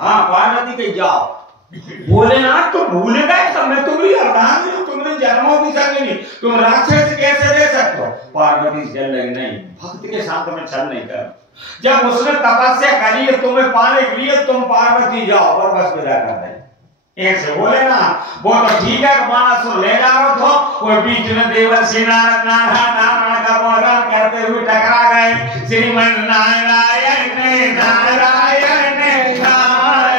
हाँ पार्वती के जाओ। बोले ना तुम भूल गए सब, मैं तुम्हारी अर्धांगिनी हूं, तुमने जन्मों की संगिनी, तुम राक्षस कैसे दे सकते हो? पार्वती से कह लगी नहीं, भक्त के साथ में छल नहीं कर। जब उसने तपस्या करी है तुम्हें पाने के लिए, तुम पार्वती जाओ और बस विदा कर दे। ऐसे बोले ना, वो तो ठीक है बाणासुर ले जा रहे हो, वो बीच में देवर्षि नारद नारायण का गुणगान करते हुए टकरा गए। श्रीमन नारायण नारायण नारायण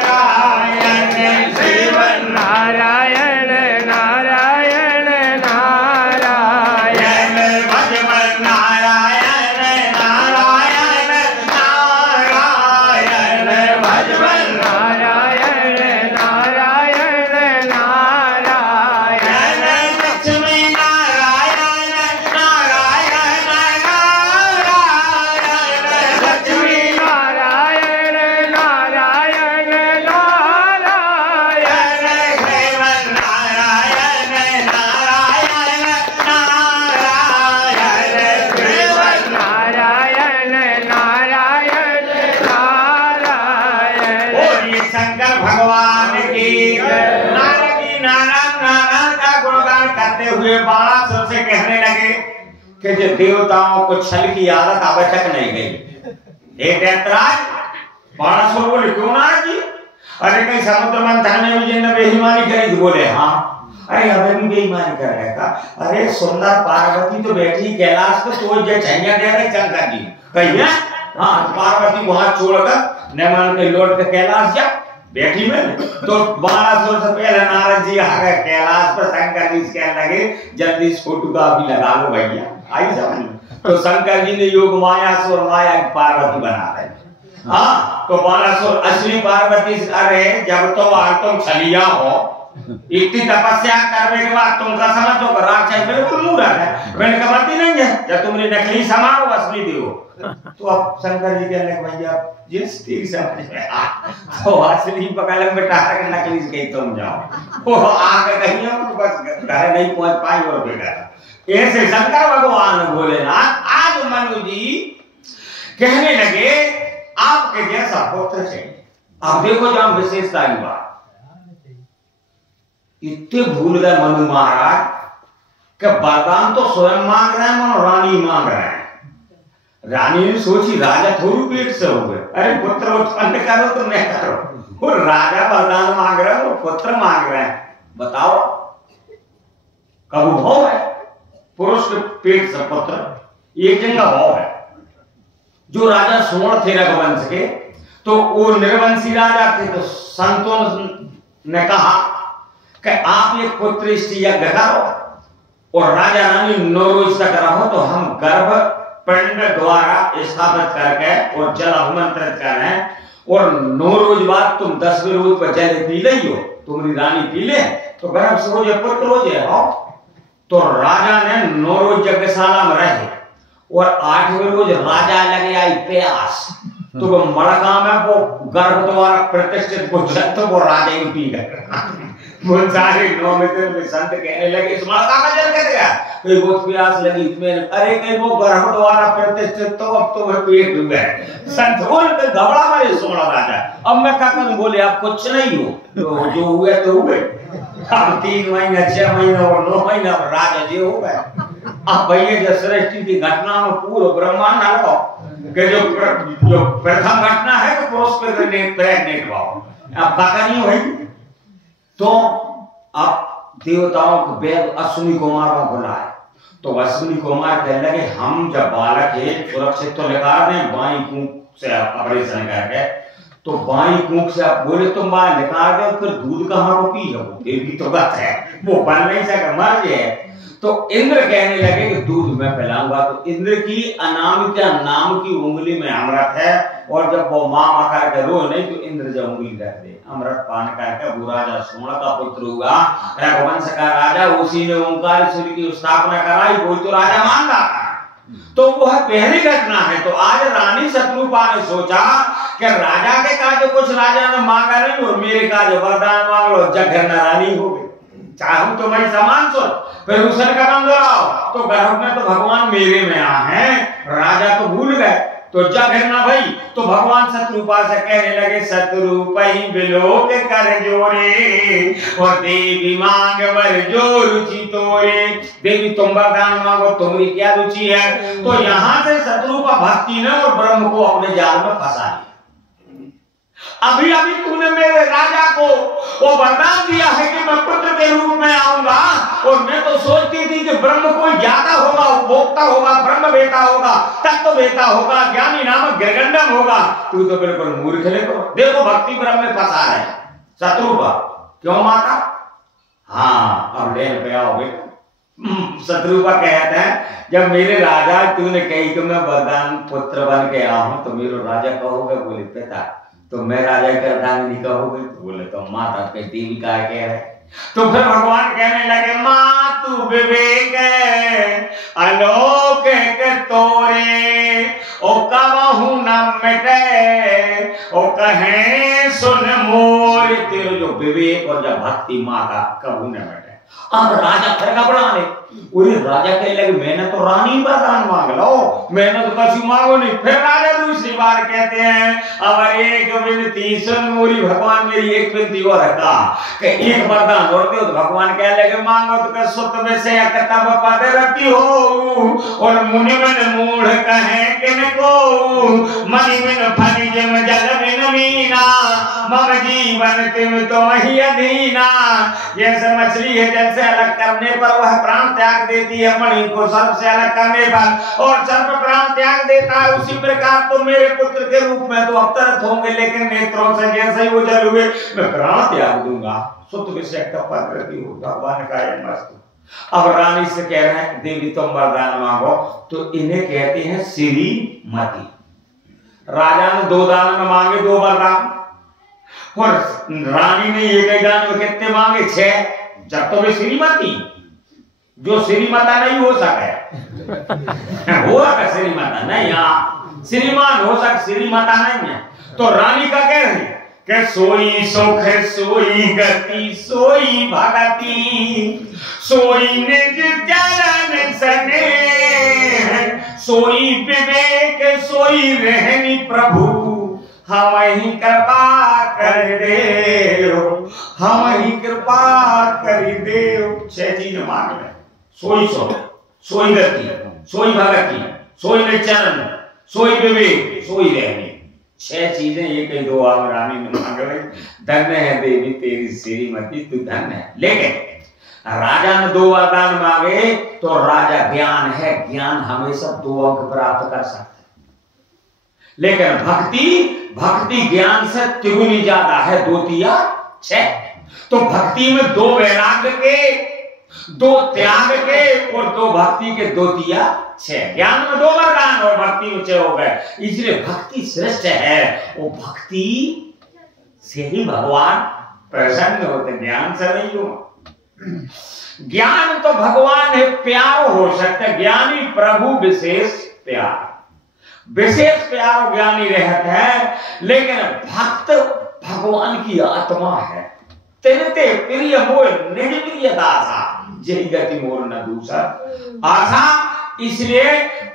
श्रीमन नारायण नारायण नारायण भजमन नारायण नारायण नारायण भजमन नारायण नारायण नारायण लक्ष्मी नारायण नारायण नारायण लक्ष्मी नारायण नारायण नारायण देवन नारायण नारायण नारायण देवन नारायण नारायण नारायण। और ये शंकर भगवान की नारदी नारायण का गुणगान करते हुए बाणासुर से कहने लगे कि जो देवताओं को छल की आदत अब तक नहीं गई। एक दैत्यराज बाणासुर बोले क्यों नारद जी? अरे कहीं समुद्र मंथन में भी जिन बेईमानी करी? बोले हाँ। अरे हमें भी बेईमानी कर रहा था। अरे सुंदर पार्वती तो बैठी कैलाश पे, तो जो छैया दे रहे शंकर जी कहीं है। हाँ पार्वती को हाथ छोड़कर न मान के लौट के कैलाश जा बैठी में, तो बाणासुर से पहले नारद जी आ गए कैलाश पर। शंकर जी से कहने लगे जल्दी इस फोटो का अभी लगा लो भैया, आई समझ में। तो शंकर जी ने योग माया सुर माया पार्वती बना रहे। हाँ तो बाणासुर असली पार्वती। अरे जब तो तुम छलिया हो, इतनी तपस्या करने के बाद तुमका समझो राक्षस बिल्कुल मूर्ख है, मैंने कमाती नहीं है। जब तुमने नकली समाओ असली दियो। तो अब शंकर जी कहने लगे भैया जिस तीर समझ में आ, तो असली पकड़ बिठा के नकली से कहीं तुम जाओ, वो आगे कहीं तो बस घर नहीं पहुंच पाए और बेकार। ऐसे शंकर भगवान भोलेनाथ आज मनु जी कहने लगे आपके जैसा पुत्र चाहिए। अब देखो जहां विशेषता की बात, इतने भूल गए मनु महाराज कि वरदान तो स्वयं मांग रहे हैं, मनो रानी मांग रहे हैं। रानी ने सोची राजा थोड़ी पेट से हो गए, अरे पुत्र उत्पन्न करो तो मैं करो। वो राजा वरदान मांग रहे हैं, वो पुत्र मांग रहे हैं। बताओ कब भाव है पुरुष के पेट से पुत्र, एक जगह भाव है। जो राजा सोण थे रघुवंश के, तो वो निर्वंशी राजा थे। तो संतों ने कहा कि आप एक पुत्र यज्ञ करो और राजा रानी 9 रोज तक रहो, तो हम गर्भ पिंड द्वारा स्थापित करके और जल अभिमंत्रित करें, और 9 रोज बाद तुम 10वें रोज पर जल पी लियो, तुम्हारी रानी पी ले, तो गर्भ से रोज पुत्र रोज है। तो राजा ने 9 रोज यज्ञशाला में रहे और 8वें रोज राजा लगे आई प्यास, तो वो मड़का में वो गर्भ द्वारा प्रतिष्ठित वो जल तो वो राजा ही पी गए। वो सारे 9 में संत कहने लगे इस मड़का में जल कैसे गया? कोई बहुत प्यास लगी इसमें, अरे कहीं वो गर्भ द्वारा प्रतिष्ठित तो अब तो वह पेट डूबे। संत बोल के घबरा मारे सोना राजा, अब मैं क्या करूं? बोले आप कुछ नहीं हो, तो जो हुए तो हुए। अब 3 महीना 6 महीना और 9 महीना राजा जी हो गए। अब भैया जो सृष्टि की घटना में पूरा ब्रह्मांड हलो कि जो प्रथम घटना है कि पुरुष पे प्रेग्नेंट हुआ, अब पता नहीं हुई। तो अब देवताओं के वेद अश्विनी कुमार को बुलाए, तो अश्विनी कुमार कहने लगे हम जब बालक है सुरक्षित तो निकाल दें बाई कूख से ऑपरेशन करके। तो बाई कूख से आप बोले तुम बाहर निकाल दो, फिर दूध कहाँ को पी लो? ये भी तो बात है, वो बन नहीं सके, मर गए। तो इंद्र कहने लगे कि दूध मैं पिलाऊंगा। तो इंद्र की अनामिका नाम की उंगली में अमृत है, और जब वो मां करके रो नहीं तो इंद्र जब उंगली कर दे अमृत पान करके वो राजा सोण का पुत्र हुआ, रघुवंश का राजा। उसी ने ओंकारेश्वर की स्थापना कराई, वो तो राजा मांगा था। तो वह पहली घटना है। तो आज रानी शत्रुपा ने सोचा कि राजा के कार्य कुछ राजा ने मांगा नहीं और मेरे कार्य वरदान मांग लो, जग रानी हो गई। चाहूं तो मैं समान सुन, फिर उसने का नाम दोहराओ। तो गर्भ में तो भगवान मेरे में आ हैं, राजा तो भूल गए। तो जब है ना भाई, तो भगवान शत्रुपा से कहने लगे, शत्रुपई बिलोक कर जोरे और देवी मांग वर जो रुचि तोरे। देवी तुम वरदान मांगो, तुम्हारी क्या रुचि है। तो यहाँ से शत्रुपा भक्ति ने और ब्रह्म को अपने जाल में फंसा लिया। अभी अभी तूने मेरे राजा को वो वरदान दिया है कि मैं पुत्र के रूप में आऊंगा, और मैं तो सोचती थी कि ब्रह्म कोई ज्ञाता होगा, उपभोक्ता होगा, ब्रह्म बेटा होगा, तत्व बेटा होगा, ज्ञानी नामक गिरगंडम होगा। तू तो बिल्कुल मूर्ख है। देखो भक्ति ब्रह्म में फंसा है शत्रुपा। क्यों माता? हाँ, अब लेन पे आओ बेटा। शत्रुपा कहते हैं, जब मेरे राजा तूने कही कि मैं वरदान पुत्र बन के आया हूं, तो मेरे राजा कहोगे? बोले पिता। तो मैं राजा के अर्धांगिनी कहोगे? तो बोले तो माता के देवी का कह रहे। तो फिर भगवान कहने लगे, माँ तू विवेक अलोक के तोरे ओ कबहू न मिटे ओ कहे सुन मोर। तेरे जो विवेक और जब भक्ति माँ का कबू न मिटे। अब राजा फिर घबराने, उरे राजा कहने लगे, मैंने तो रानी वरदान मांग लो, मैंने तो कछु मांगो नहीं। फिर राजा दूसरी बार कहते हैं, अब एक विनती सुन मोरी, भगवान मेरी एक विनती और रखा कि एक वरदान और दो। तो भगवान कहने लगे, मांगो तो सुत में से तब पद रति हो और मुनि मन मूढ़ कहे किनको मणि बिन फनि जिम जल बिन मीना मम जीवन तिम तो ही अधीना। जैसे मछली है जल से अलग करने पर वह प्राण त्याग देती है, मणि को सर्प से अलग करने पर और सर्प प्राण त्याग देता है, उसी प्रकार तो मेरे पुत्र के रूप में तो अवतरित होंगे, लेकिन नेत्रों से जैसे ही वो जल हुए मैं प्राण त्याग दूंगा। सुत विषय का प्रति हो भगवान का ये मस्त। अब रानी से कह रहे हैं, देवी तुम वरदान मांगो। तो इन्हें कहते हैं श्रीमती। राजा ने 2 दान में मांगे 2 वरदान, और रानी ने एक दान में कितने मांगे? 6। जब तो वे श्रीमती, जो श्रीमाता नहीं हो सके होगा का श्रीमाता नहीं, यहाँ श्रीमान हो सके, श्रीमाता नहीं है। तो रानी का कह रही कि सोई सुख सोई गति सोई भगति सोई निज चरण सने सोई विवेक सोई रहनी प्रभु हम ही कृपा कर दे, हम ही कृपा कर दे। 6 चीज मांग रहे, सोई सुख सोई गति सोई भगति सोई निचरण सोई विवेक सोई रहनी। 6 चीजें एक ही 2 रानी ने मांग रही। धन्य है देवी तेरी श्रीमती, तू धन्य है। लेकिन राजा ने 2 वरदान मांगे, तो राजा ज्ञान है, ज्ञान हमेशा 2 अंक प्राप्त कर सकता है। लेकिन भक्ति ज्ञान से तिगुनी ज्यादा है, 2 तिया 6। तो भक्ति में 2 वैराग्य के, 2 त्याग के और 2 भक्ति के, 2 तिया 6। ज्ञान में 2 वरदान और भक्ति में 6 हो गए। इसलिए भक्ति श्रेष्ठ है। वो भक्ति से ही भगवान प्रसन्न होते, ज्ञान से नहीं हो। ज्ञान तो भगवान है, प्यार हो सकता है। ज्ञानी प्रभु विशेष प्यार, विशेष प्यार ज्ञानी रहता है। लेकिन भक्त भगवान की आत्मा है। तिनते प्रिय मोर निर्प्रिय दासा जही गति मोर न दूसर आशा। इसलिए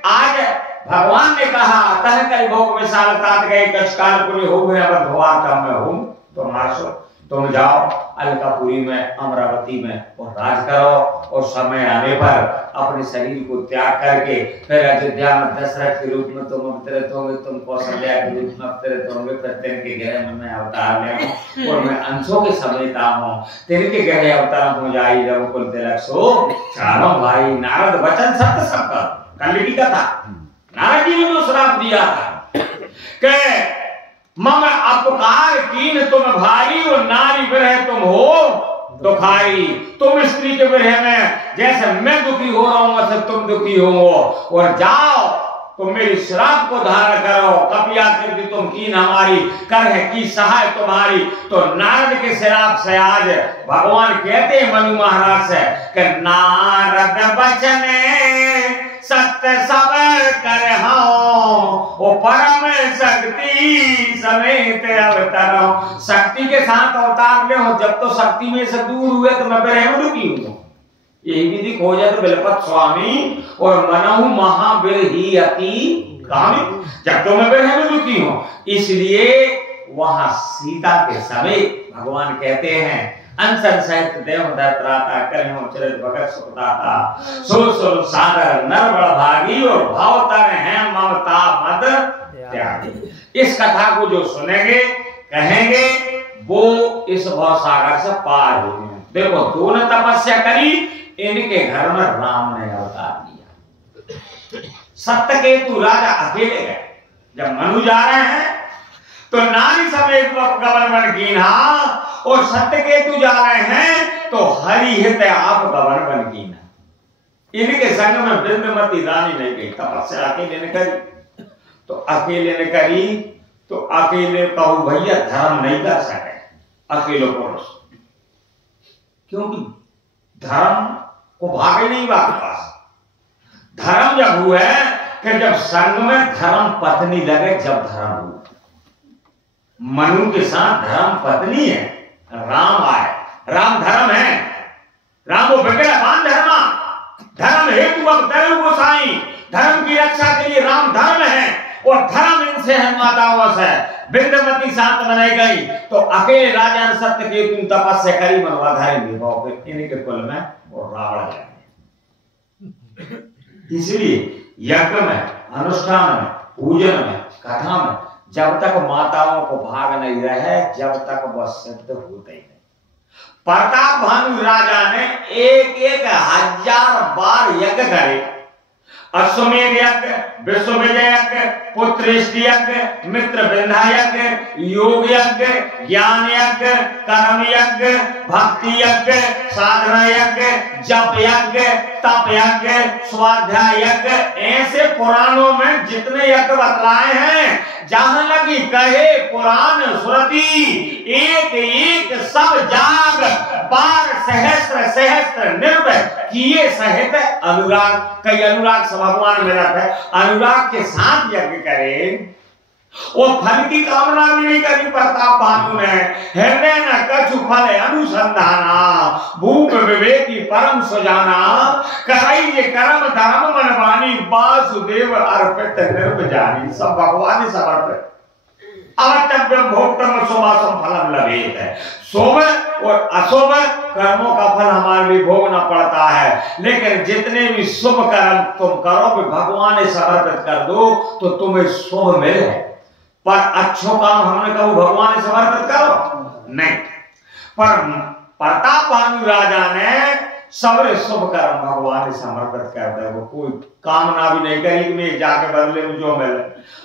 आज भगवान ने कहा, तह कई भोग विशाल तात गए कचकाल पूरे हो गए, अब भगवान का मैं हूं। तो मासो तुम जाओ अलकापुरी में, अमरावती में और राज करो, और समय आने पर अपने शरीर को त्याग करके फिर अयोध्या में दशरथ के रूप में तुम अवतरित होंगे, तुम कौशल्या के रूप में अवतरित होंगे, फिर तेरे के गृह में मैं अवतार ले और मैं अंशों के समेता हूँ। तेरे के गृह अवतार हो जाई रघुकुल तिलक सो चारों भाई। नारद वचन सत्य सबका कल की कथा, नारद जी ने जो श्राप दिया था कि मम अपकार कीन तुम भाई और नारी विरह तुम हो दुखाई। तुम स्त्री के विरह में जैसे मैं दुखी हो रहा हूं वैसे तुम दुखी हो, और जाओ तुम मेरी श्राप को धारण करो। कपिया कृति तुम कीन हमारी, कर है की सहाय तुम्हारी। तो नारद के श्राप से आज भगवान कहते हैं मनु महाराज से कि नारद वचन सत्य सब कर ओ परम शक्ति समेत अवतारो। शक्ति के साथ अवतार ले हो, जब तो शक्ति में से दूर हुए तो मैं विरह में दुखी हूं। यही विधि खोजे तो बिलपत स्वामी और मनहु महावीर ही अति काम जब तो मैं विरह में दुखी हूं। इसलिए वहां सीता के समय भगवान कहते हैं अंसन सहित देव दैत्राता करियो चरित भगत सुखदाता सो सुर सागर नर बड़ भागी और भाव तर है ममता मद त्यागी। इस कथा को जो सुनेंगे कहेंगे वो इस भव सागर से पार हो गए। देखो दोनों तपस्या करी, इनके घर में राम ने अवतार लिया। सत्यकेतु राजा अकेले गए, जब मनु जा रहे हैं तो नारी समेत गवन बन कीन्हा, और सत्यकेतु जा रहे हैं तो हरि हित आप गवन बन कीन्हा। इनके संग में बिंदुमती रानी नहीं गई, तपस्या अकेले ने करी। तो अकेले ने करी तो अकेले कहूं भैया धर्म नहीं कर सके अकेले पुरुष, क्योंकि धर्म को भागे नहीं बात पास। धर्म जब हुआ कि जब संग में धर्म पत्नी लगे, जब धर्म हुआ। मनु के साथ धर्म पत्नी है, राम आए, राम धर्म है, राम वो विग्रहवान धर्मा, धर्म हेतु अब धर्म गोसाई, धर्म की रक्षा के लिए राम धर्म है, और धर्म इनसे है माताओं से। बिंदुमती शांत बनाई गई तो अकेले राजा ने सत्यकेतु तपस्या करी, मनवाधारी विभव इनके कुल में वो रावण है। इसलिए यज्ञ में, अनुष्ठान में, पूजन में, कथा में जब तक माताओं को भाग नहीं रहे, जब तक वह सिद्ध होते ही नहीं। प्रताप भानु राजा ने एक 1000 बार यज्ञ करे, अश्वमेध यज्ञ, विश्वविजय यज्ञ, पुत्रेष्टि यज्ञ, मित्र बिंधा यज्ञ, योग यज्ञ, ज्ञान यज्ञ, कर्म यज्ञ, भक्ति यज्ञ, साधना यज्ञ, जप यज्ञ, तप यज्ञ, स्वाध्याय यज्ञ, ऐसे पुराणों में जितने यज्ञ बतलाए हैं, जहां लगी कहे पुराण श्रुति, एक एक सब जाग बार सहस्त्र सहस्त्र निर्भय किए सहित अनुराग। कई अनुराग से भगवान में रहता है, अनुराग के साथ यज्ञ करे, और फल की कामना भी नहीं करी प्रताप भानु ने। हृदय न कछु फल अनुसंधाना, भूप विवेकी परम सुजाना, कराई ये कर्म धर्म मन वाणी, वासुदेव अर्पित निर्भ जानी। सब भगवान ही समर्पित। अवतव्य भोक्तम शुभाशुभ फलम लभेत है। शुभ और अशुभ कर्मों का फल हमारे लिए भोगना पड़ता है, लेकिन जितने भी शुभ कर्म तुम करो भगवान ने समर्पित कर दो तो तुम्हें शुभ मिले। पर अच्छो काम हमने कहा भगवान ने समर्पित करो नहीं। पर प्रताप भानु राजा ने सबरे शुभ कर्म भगवान ने समर्पित कर दिया। वो कोई कामना भी नहीं करी कि जाके बदले में जो मिले।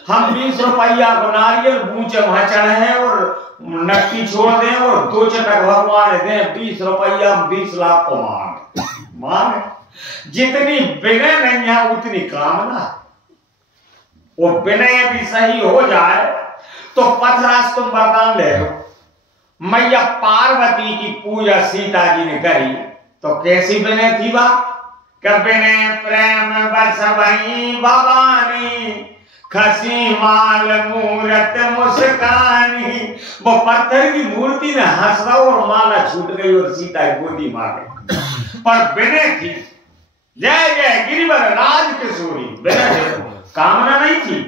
हम 20 रुपया को नारियल बूचे वहां चढ़े और नक्की छोड़ दें और 2 चटक भगवान दें, 20 रुपया 20 लाख को मांगे। जितनी विनय नहीं है उतनी कामना। वो विनय भी सही हो जाए तो पथरास तुम वरदान ले लो। मैया पार्वती की पूजा सीता जी ने करी तो कैसी विनय थी बा? विनय प्रेम बसवई भवानी, खसी माल मूरत मुस्कानी। वो पत्थर की मूर्ति ने हंस रहा और माला छूट गई और सीता गोदी मार गई। पर विनय थी। जय जय गिरिवर राज किशोरी। विनय कामना नहीं थी।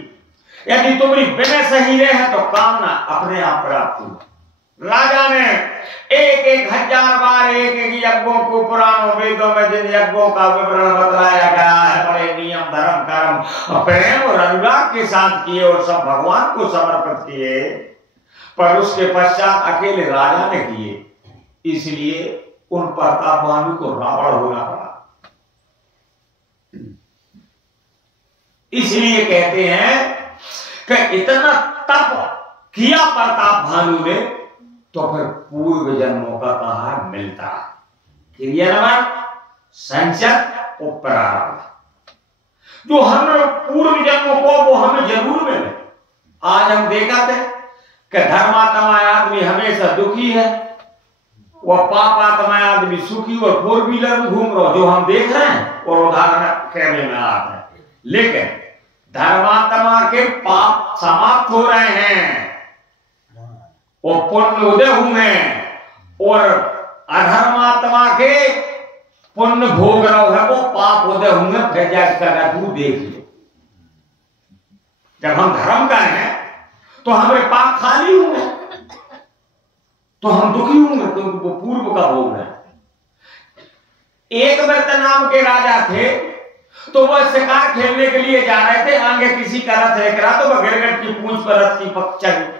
यदि तुम्हारी विनय सही रहे तो कामना अपने आप प्राप्त हुई। राजा ने एक 1000 बार एक यज्ञों को पुराणों वेदों में जिन यज्ञों का विवरण बतलाया गया है, बड़े नियम धर्म कर्म प्रेम और अनुराग के साथ किए और सब भगवान को समर्पित किए। पर उसके पश्चात अकेले राजा ने किए, इसलिए उन प्रताप भानु को रावण होना पड़ा। इसलिए कहते हैं कि इतना तप किया प्रताप भानु ने तो फिर पूर्व जन्मों का कहा मिलता है। क्रियान्वयन संचय और प्रारंभ। जो हमने पूर्व जन्मों को वो हमें जरूर मिले। आज हम देखा थे कि धर्मात्मा आदमी हमेशा दुखी है, वह पापात्मा आदमी सुखी और 4 व्हीलर में घूम रहा, जो हम देख रहे हैं और उदाहरण कहने में आता है। लेकिन धर्मात्मा के पाप समाप्त हो रहे हैं और पुण्य उदय हुए हैं, और अधर्मात्मा के पुण्य भोग रहा है वो पाप उदय हुए। फिर जाकर तू देख ले जब हम धर्म का हैं तो हमारे पाप खाली होंगे, तो हम दुखी होंगे क्योंकि वो पूर्व का भोग है। एक व्रत नाम के राजा थे, तो वह शिकार खेलने के लिए जा रहे थे, आगे किसी का रथ लेकर रहा, तो वह गिरगिट की पूंछ पर रथ की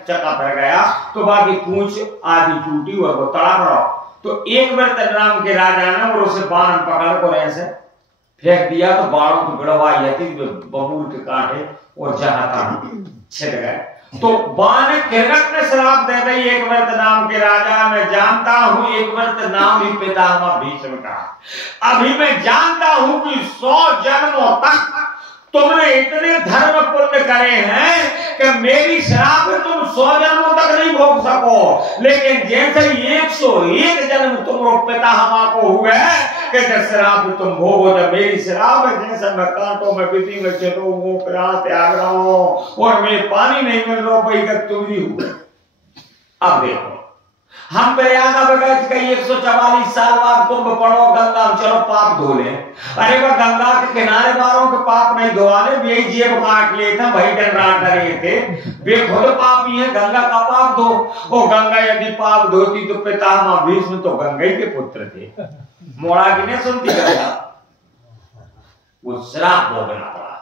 चक्का पर गया, तो बाकी पूंछ आधी टूटी और वो तड़ा पड़ा। तो एक व्रत नाम के राजा ने और उसे बाण पकड़ कर ऐसे फेंक दिया, तो बाणों की गड़वाई थी बबूल के कांटे और जहां तहां छिद गए। तो बाण गिरगिट ने श्राप दे दी, एक व्रत नाम के राजा, मैं जानता हूं एक व्रत नाम ही पितामह भीष्म का, अभी मैं जानता हूं कि 100 जन्मों तक तुमने इतने धर्म पुण्य करे हैं कि मेरी श्राप तुम 100 जन्मों तक नहीं भोग सको, लेकिन जैसे 101 जन्म तुम पितामह को हुए कि जब श्राप तुम भोगो, जब मेरी श्राप है जैसे मैं कांटों में विधि में चलो वो प्राण त्याग रहा हूं और मैं पानी नहीं मिल रहा, भाई का तुम ही हुए। अब देखो हम प्रयागराज का 144 साल बाद कुंभ पड़ो गंगा में चलो पाप धो ले। अरे वह गंगा के किनारे वालों के पाप नहीं धोवाने, वे जेब काट लिए थे, भाई डंडा डरे थे, वे खुद पापी हैं, गंगा का पाप धो। वो गंगा यदि पाप धोती तो पितामह भीष्म तो गंगा के पुत्र थे, मोड़ा की नहीं सुनती गंगा, वो श्राप भोगना पड़ा।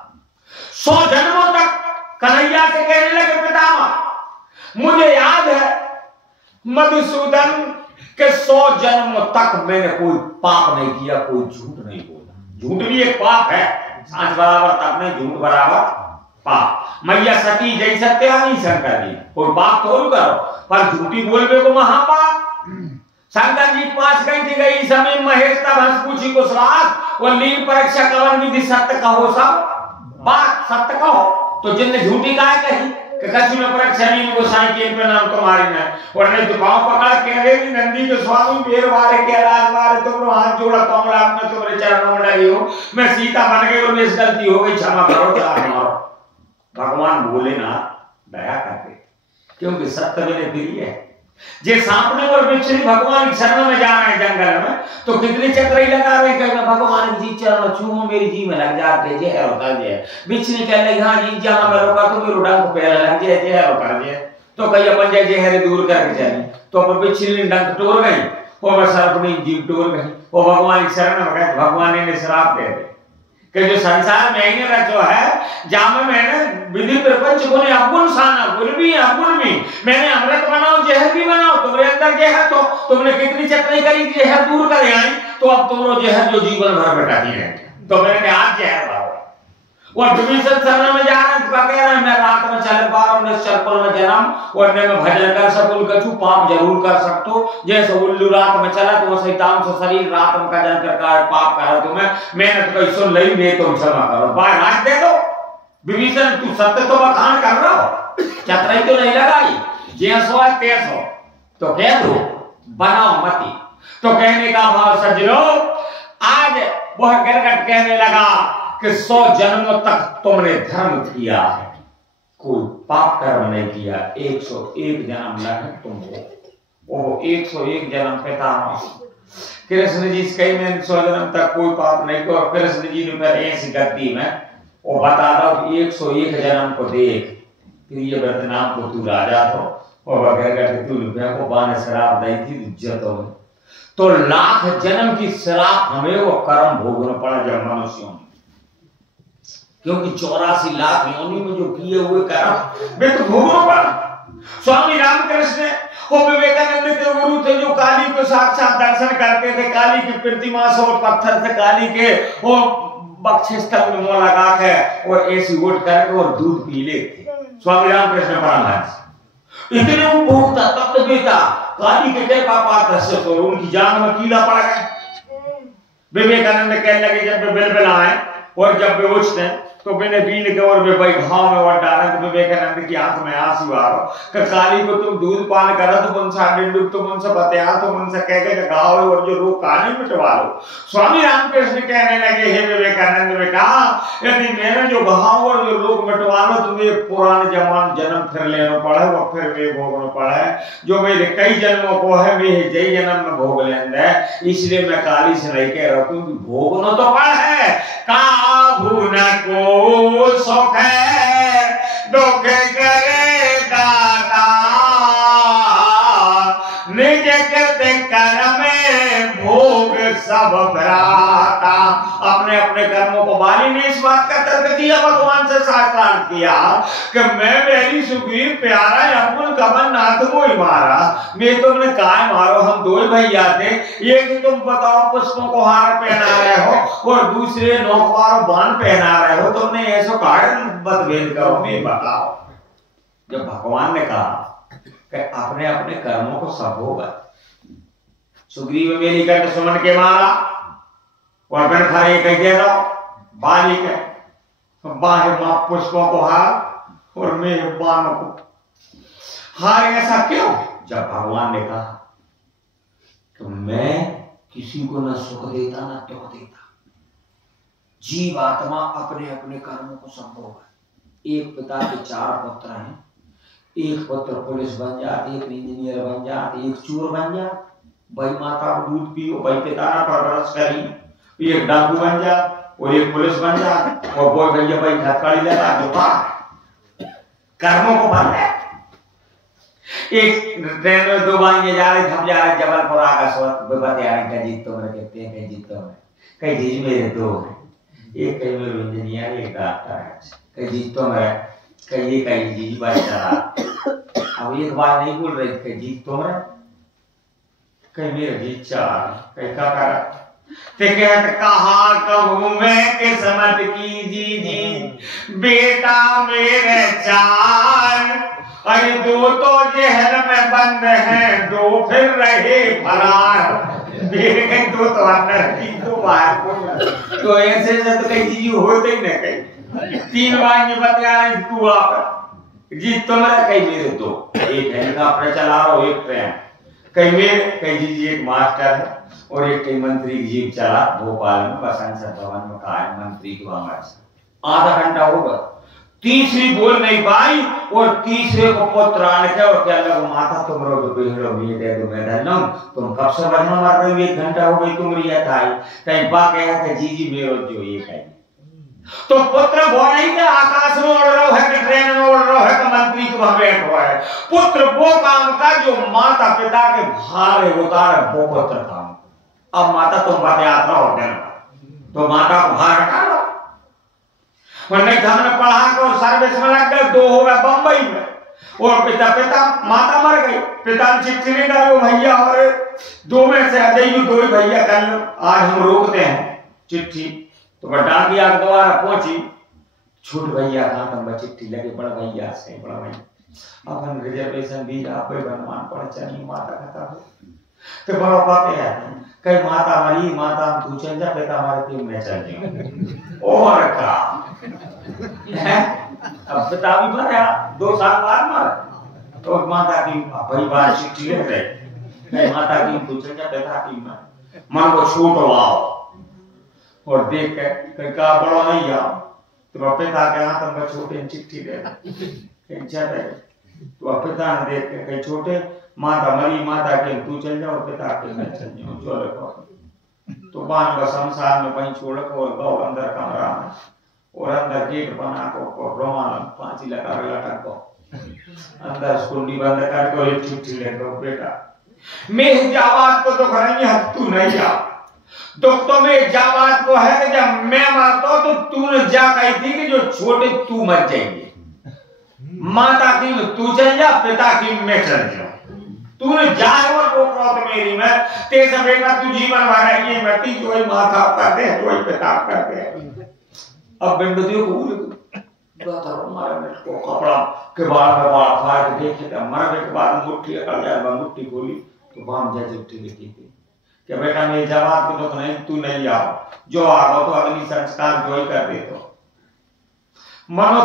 100 जन्मों तक कन्हैया से कहने लगे पितामह मुझे याद है मधुसूदन के 100 जन्म तक मैंने कोई पाप नहीं किया, कोई झूठ नहीं बोला। झूठ भी एक पाप है, सांझ बराबर तप नहीं, झूठ बराबर पाप। मैया सती जय सत्यानी शंकर जी कोई पाप थोड़ी करो, पर झूठी बोलबे को महापाप। शंकर जी पास कही गई समय महेश तब हंस पूछी को श्राप, वो लीन परीक्षा कवन विधि सत्य कहो, सब बात सत्य कहो। तो जिनने झूठी कहा कही कछु में परीक्षा नहीं को साइकिल पे नाम तुम्हारी ना, और नहीं तो पांव पकड़ के रे नंदी के स्वामी पेड़ वारे के राज वारे तुम हाथ जोड़ा कमला में तुम्हारे चरणों में डरी हो, मैं सीता बन गई और मेरी गलती हो गई, क्षमा करो मारो। भगवान बोले ना दया करके, क्योंकि सत्य मेरे प्रिय है। जे सांपने और बिच्छू भगवान की शरण में जा रहे हैं जंगल में, तो कितने चक्र ही लगा रहे हैं, मैं भगवान जी चरण छूऊं मेरी जी में लग जाते जहर होता जे। बिच्छू कह लगी हाँ जी जहां मैं रोका तो मेरे डंक पे लग जाए जहर होता जे, तो कही अपन जाए जहर दूर करके चली, तो अपन बिच्छू ने डंक तोड़ गई, वो मैं सर्पनी जीव तोड़ गई, वो भगवान की शरण में गए। भगवान ने श्राप दे दे कि जो संसार में आईने रचो है, जामे मैंने विधि प्रपंच को ने अवगुण साना, गुण भी अवगुण भी, मैंने अमृत बनाओ जहर भी बनाओ, तुम्हारे अंदर जहर तो तुमने कितनी चक्री करी कि जहर दूर करे आई, तो अब तुमरो जहर जो जीवन भर बैठाती है, तो मैंने आज जहर भाव और विभीषण शरण में जा रहे हैं, कह रहे हैं मैं रात में चल पा रहा हूं, निश्चल में जन्म और मैं भजन कर सकूं, कछु पाप जरूर कर सकतो, जैसे उल्लू रात में चला तो शैतान से शरीर रात में का जन कर पाप करा तुम्हें, मैंने तो कहीं सुन ली नहीं, तुम क्षमा करो, बाय रात दे दो। विभीषण तू सत्य तो बखान कर रहा हो, चतुराई तो नहीं लगाई, जैसो है तैसो, तो कह दो बनाओ मती। तो कहने का भाव सज्जनों, आज वह गिरगिट कहने लगा कि 100 जन्मों तक तुमने धर्म किया है, कोई पाप कर्म नहीं किया, 101 जन्म लगे तुमको, वो 101 जन्म पितामह कृष्ण जी से कही मैंने 100 जन्म तक कोई पाप नहीं किया, और कृष्ण जी ने फिर ऐसी गति में वो बता रहा कि 101 जन्म को देख, फिर ये व्रत नाम को तू राजा तो और वगैरह तू रुपया को बाने शराब दी थी इज्जतों में, तो लाख जन्म की शराब हमें वो कर्म भोगना पड़ा जब मनुष्यों में, क्योंकि 84 लाख योनि में जो किए हुए कर्म वे तो भोगना पड़ा। स्वामी रामकृष्ण और विवेकानंद के गुरु थे जो काली को साक्षात दर्शन करते थे, काली की प्रतिमा से और पत्थर से काली के वो बक्षस्थल में मुंह लगा के और ऐसी उठ करके और दूध पी लेते स्वामी रामकृष्ण परमहंस, इतने वो भोगता तब तो बेटा काली के कृपा पात्र से तो उनकी जान में कीड़ा पड़ गया। विवेकानंद कहने लगे जब वे बिलबिल आए और जब वे उठते तो मैंने बीन के और वे भाई घाव में और डाला, तो विवेकानंद की आंख में आंसू आ रहा, काली को तुम दूध पान करा तो उनसे डिंडुक तुम उनसे बतिया तो उनसे कह के घाव है और जो रोग कहानी मिटवा लो। स्वामी रामकृष्ण कहने लगे हे विवेकानंद ने कहा यदि मैंने जो घाव और जो रोग मिटवा लो तो ये पुराने जमान जन्म फिर लेना पड़ा और फिर वे भोगना पड़ा है, जो मेरे कई जन्मों को है मैं जय जन्म में भोग लेना है, इसलिए मैं काली से नहीं कह रहा हूँ भोगना तो पड़ा है, काबू न को सुख है दुख करे दाता, निज कृत कर्म भोग सब भ्राता। अपने अपने कर्मों को बाली ने इस बात का तर्क दिया, भगवान से शास्त्रार्थ किया कि मैं मेरी सुग्रीव प्यारा अपुन कवन नाथ को ही मारा। मैं तुमने काय मारो, हम दो ही भैया थे, एक तुम बताओ पुष्पों को हार पहना रहे हो और दूसरे नौकवार बाण पहना रहे हो, तुमने ऐसा कारण मतभेद करो, मैं बताओ। जब भगवान ने कहा कि अपने अपने कर्मों को सब होगा, सुग्रीव मेरी कंठ सुमन के मारा और मैं खरे कह दे रहा बाली के बाहे मां पुष्पों को हार और मेरे बाणों को हार। ऐसा क्यों? जब भगवान ने कहा कि मैं किसी को न सुख देता न दुख देता, जीव आत्मा अपने अपने कर्मों को संभोग है। एक पिता के 4 पुत्र हैं, एक पुत्र पुलिस बन जाते, एक इंजीनियर बन जाते, एक चोर बन जाते। भाई माता को दूध पियो, भाई पिता ना परवरिश करी, एक डाकू बन जा और एक पुलिस बन जा और बोल भैया भाई हथकड़ी लगा जो कर्मों को भर है। एक ट्रेन में 2 बाइंगे जा रहे, थम जा रहे, जबलपुर आकाश बता रहे का जीत तो मेरे कहते हैं, कहीं जीत तो मैं कहीं जीत मेरे 2 हैं, एक कहीं मेरे इंजीनियर, एक डॉक्टर है, कहीं जीत तो मैं कहीं कहीं जीत बात चला। अब एक बात नहीं बोल रही, कहीं जीत तो मैं कहीं मेरे जीत 4, कहीं का कर ते कहत कहा कहूँ मैं किस्मत की जी बेटा मेरे 4, अरे 2 तो जहर में बंद हैं, 2 फिर रहे फरार। मेरे कहीं 2 तो अंदर, 3 तो बाहर, तो ऐसे से तो कहीं चीज होते ही ना, कहीं 3 बार ये बता रहे तू आप जीत तो मेरा, कहीं मेरे 2, एक हेलीकॉप्टर चला रहा हूँ, एक ट्रेन, कहीं मेरे कहीं जी एक मास्टर है और एक कई मंत्री की जीप चला भोपाल में बसंत भवन में, कहा मंत्री की वहां आधा घंटा होगा, तीसरी बोल नहीं पाई और तीसरे को पुत्र आने के और क्या लगा माता तुम रो तो बेहड़ो ये दे दो मैं धन्य तुम कब से बजना मार रहे हो, 1 घंटा हो गई तुम रिया था कहीं बा कहा कि जी मेरो जो ये कहीं तो पुत्र वो नहीं कि आकाश में उड़ रहा है कि ट्रेन में उड़ रहा है कि मंत्री को भेंट हुआ है। पुत्र वो काम का जो माता पिता के भार उतार वो पुत्र काम। अब माता तुम बात यात्रा हो गया तो माता को भार हटा लो, नहीं तो हमने पढ़ा को सर्विस में लग गए, 2 हो गए बंबई में और पिता माता मर गई, पिता ने चिट्ठी नहीं डालो भैया और 2 में से अजय 2 ही भैया कर लो, आज हम रोकते हैं चिट्ठी तो डाकिया के द्वारा पहुंची, छोट भैया कहा तुम चिट्ठी लगे बड़ा भैया से बड़ा भैया अपन रिजर्वेशन भी आप बनवान पड़ चली माता कहता हो तो बड़ा पापे है कई माता मरी माता हम तू चल जा पिता हमारे टीम में चल जाओ और का अब पिता भी मरा 2 साल बाद मरा तो माता की भाई बात चिट्ठी ले रहे कई माता की तू चल जा पिता की मन को छूट आओ और देख के का बड़ा नहीं आओ तो पिता के हाथ में छोटे चिट्ठी दे तो पिता ने देख के कई छोटे माता मरी माता के तू चल जाओ पिता के मैं चल जाऊं चलो तो बान का संसार में वहीं छोड़ के और गौ अंदर कमरा में और अंदर गेट बना को रोमान 5 लगा को अंदर कुंडी बंद कर को एक चिट्ठी लेकर बेटा मैं जावाद को तो करेंगे हम तू नहीं जा दुख तो में जावाद को है कि जब मैं मरता तो तूने जा कही थी कि जो छोटे तू मर जाएंगे माता की तू चल जा पिता की मैं चल जाऊं तूने जाए और रोक रहा तो मेरी मैं तेरे बेटा तू जीवन भर ये मती जो ही माता करते हैं जो ही पिता करते हैं अब बिंदुतियों को हमारे में को कपड़ा के बाद में बाल फाड़ के देखे मरने के बाद मुट्ठी निकल जाए मुट्ठी खोली तो बाम जा चिट्ठी लिखी थी कि बेटा मेरे जवाब को तो नहीं तू नहीं आओ जो आओ तो अग्नि संस्कार जो ही कर दे तो मानो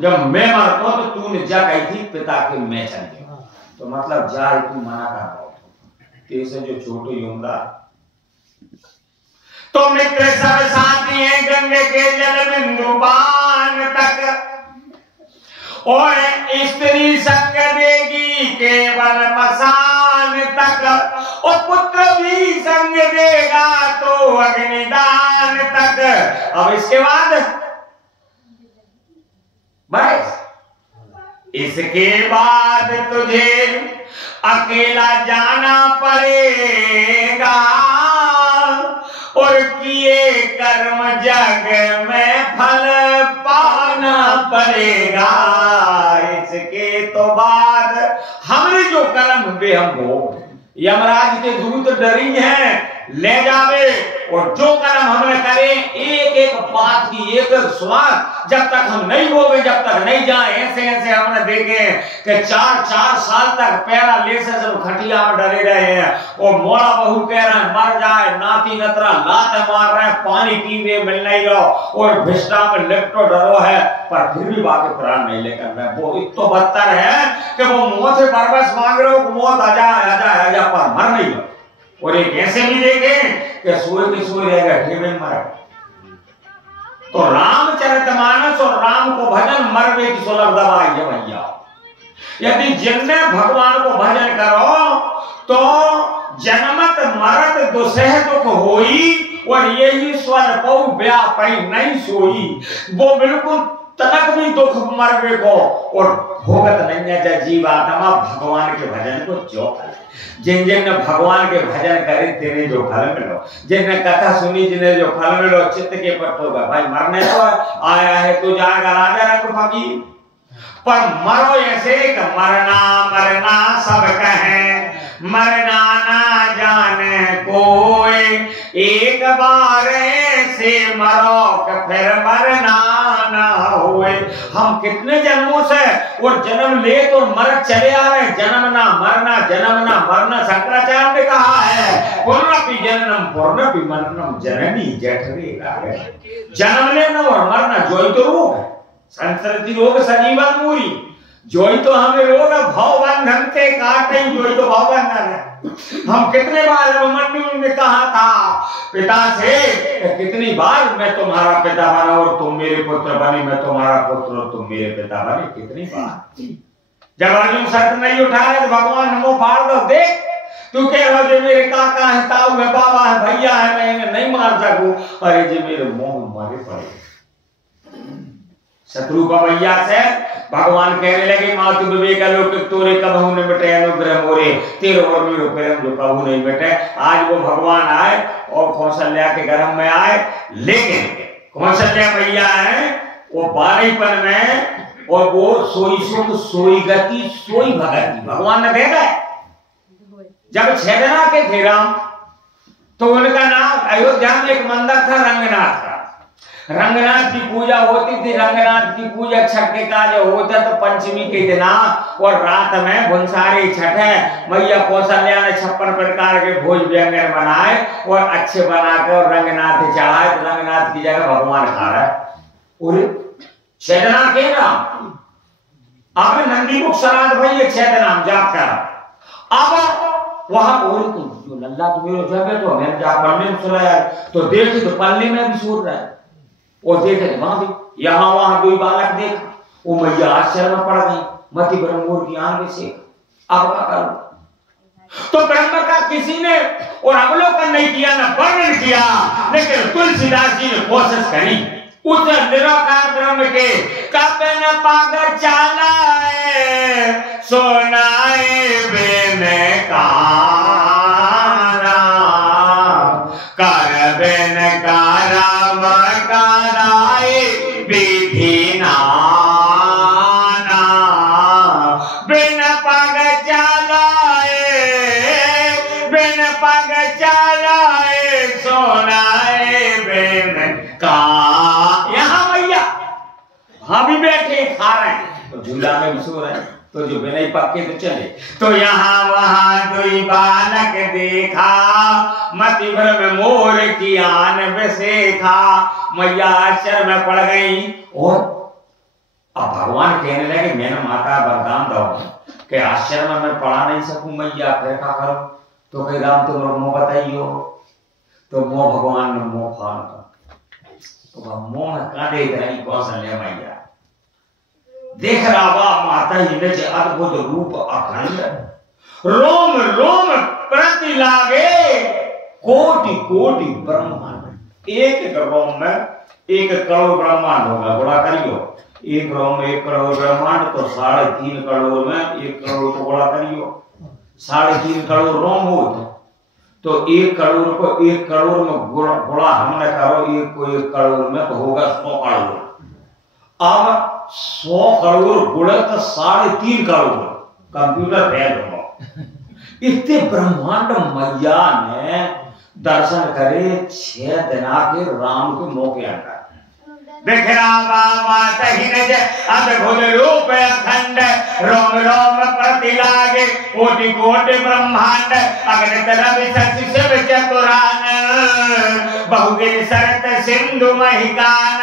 जब मैं मरता तो तूने जा कही थी पिता के मैं चल गया तो मतलब जा तू मना कर रहा हो कैसे जो छोटे युमदा तो मित्र सब साथी हैं गंगे के जल बिंदु पान तक और स्त्री संग देगी केवल मसान तक और पुत्र भी संग देगा तो अग्निदान तक। अब इसके बाद बस इसके बाद तुझे अकेला जाना पड़ेगा और किए कर्म जग में फल पाना पड़ेगा। इसके तो बाद हमने जो कर्म बे हम भोग, यमराज के दूत डरी हैं ले जावे, और जो कर्म हमने करे एक एक बात की एक एक स्वाद जब तक हम नहीं होगे, जब तक नहीं जाए। ऐसे ऐसे हमने देखे कि 4-4 साल तक पैरा ले से सब खटिया में डरे रहे हैं, और मोड़ा बहू कह रहे हैं मर जाए, नाती नतरा लात मार रहे हैं, पानी पीने मिल नहीं रहो, और भिष्टा में लिपटो डरो है, पर फिर भी बाकी प्राण नहीं लेकर मैं वो इतो बदतर है कि वो मौत से बरबस मांग रहे हो, मौत आ जा पर मर नहीं लो। और एक ऐसे भी देखे कि सोए के सोए रहेगा ढेबे मर। तो रामचरितमानस और राम को भजन मरवे की सुलभ दवाई है भैया। यदि जिनमें भगवान को भजन करो तो जन्मत मरत दुसह दुख होई, और यही स्वर पौ व्यापी नहीं सोई। वो बिल्कुल तनक भी दुख मरवे को और भोगत नहीं है जीवात्मा भगवान के भजन को जो करे। जिन जिन भगवान के भजन करे तेरे जो फल मिलो, जिनने कथा सुनी जिन्हें जो फल मिलो, चित्त के पट होगा भाई मरने तो आया है तो जाएगा राजा रंग फकीर, पर मरो ऐसे कि मरना मरना सब कहें, मरना ना जाने कोई, एक बार ऐसे मरो कि फिर मरना ना होए। हम कितने जन्मों से और जन्म ले तो मर चले आ रहे, जन्म ना मरना शंकराचार्य ने कहा है, पुनरपि जननम पुनरपि मरणम जननी जठरे लागे। जन्म लेना और मरना जोई तो रोग है, संसर्गी रोग सजीवन मूरी, जोई तो हमें रोग भाव बंधन के काटे, जोई तो भाव बंधन है। हम कितने बार अभिमन्यु ने कहा था पिता से, कितनी बार मैं तुम्हारा पिता बना और तुम मेरे पुत्र बने, मैं तुम्हारा पुत्र और तुम मेरे पिता बने, कितनी बार। जब अर्जुन शर्त नहीं उठाए तो भगवान नमो फाड़ दो, देख तू कह रहा जो मेरे काका है, ताऊ है, बाबा है, भैया है, मैं इन्हें नहीं मार सकूं, अरे जी मेरे मुंह में मारे पड़े। शत्रु का भैया से भगवान कहने लगे मातु विवेक लोक तोरे कबहू ने मिटे अनुग्रह मोरे, तेरे और मेरो प्रेम जो कबहू नहीं मिटे। आज वो भगवान आए और कौशल्या के गर्भ में आए, लेकिन कौशल्या भैया है वो बारीपन में, और वो सोई सुख सोई गति सोई भगति भगवान ने देखा। जब छेदना के थे राम तो उनका नाम अयोध्या में एक मंदिर था रंगनाथ का, रंगनाथ की पूजा होती थी। रंगनाथ की पूजा छठ के काज होता तो पंचमी के दिन और रात में भुंसारी छठ है, मैया कौशल्या ने 56 प्रकार के भोज व्यंजन बनाए और अच्छे बनाकर और रंगनाथ चढ़ाए, तो रंगनाथ की जगह भगवान खा रहा है। छेदना के नाम आपने नंदी मुख श्राद्ध भाई छेदनाम जाप करा। अब वहां जो लल्ला तो मेरे जगह तो मैंने जा पढ़ने में सुनाया तो देखे तो पल्ले में भी सूर रहा है, और देखे वहां भी यहाँ वहां दो बालक देखा, वो मैया आश्चर्य में पड़ गई, मति ब्रह्मोर की आंख से अब क्या करूं। तो ब्रह्म का किसी ने और अवलोकन नहीं किया ना वर्णन किया, लेकिन तुलसीदास जी ने कोशिश करी उस निराकार ब्रह्म के कपन पाग चालाए सोनाए बेन कारा, कर बेन काराम कराए विधि नाना, बिन पग चालाए बिन पग चालाए सोनाए बेन का। हाँ भी बैठे खा रहे हैं तो झूला में भी सो रहे हैं, तो जो बिना पक्के तो चले। तो यहाँ वहां दुई बालक देखा, मति भ्रम मोर की आन बेसेखा। मैया आश्चर्य में पड़ गई, और अब भगवान कहने लगे मैंने माता वरदान दो कि आश्चर्य में मैं पढ़ा नहीं सकूं मैया, फिर क्या करो। तो कही राम तुम मुंह बताइयो, तो मुंह भगवान ने मुंह फाड़, तो मुंह काटे रही कौशल्या मैया देख रहा माता ही ने अद्भुत रूप अखंड, रोम रोम प्रति लागे कोटि कोटि ब्रह्मांड। एक एक रोम में 1 करोड़ ब्रह्मांड होगा, गुणा करियो 1 रोम में 1 करोड़ ब्रह्मांड, तो 3.5 करोड़ में 1 करोड़ को गुणा करियो, 3.5 करोड़ रोम हो, तो 1 करोड़ को 1 करोड़ में गुणा हमने करो 1 को 1 करोड़ में तो होगा 100 करोड़। अब 100 करोड़ गुणे तो 3.5 करोड़, कंप्यूटर फेल होगा। इतने ब्रह्मांड मैया ने दर्शन करे 6 दिना के राम के मौके अंदर बिखरा बाबा तहिनज अद्भुत रूप अखंड, रोम रोम प्रति लागे कोटि कोटि ब्रह्मांड, अग्नित रवि शशि शिव चतुरान, बहुगिरि सरत सिंधु महिकान,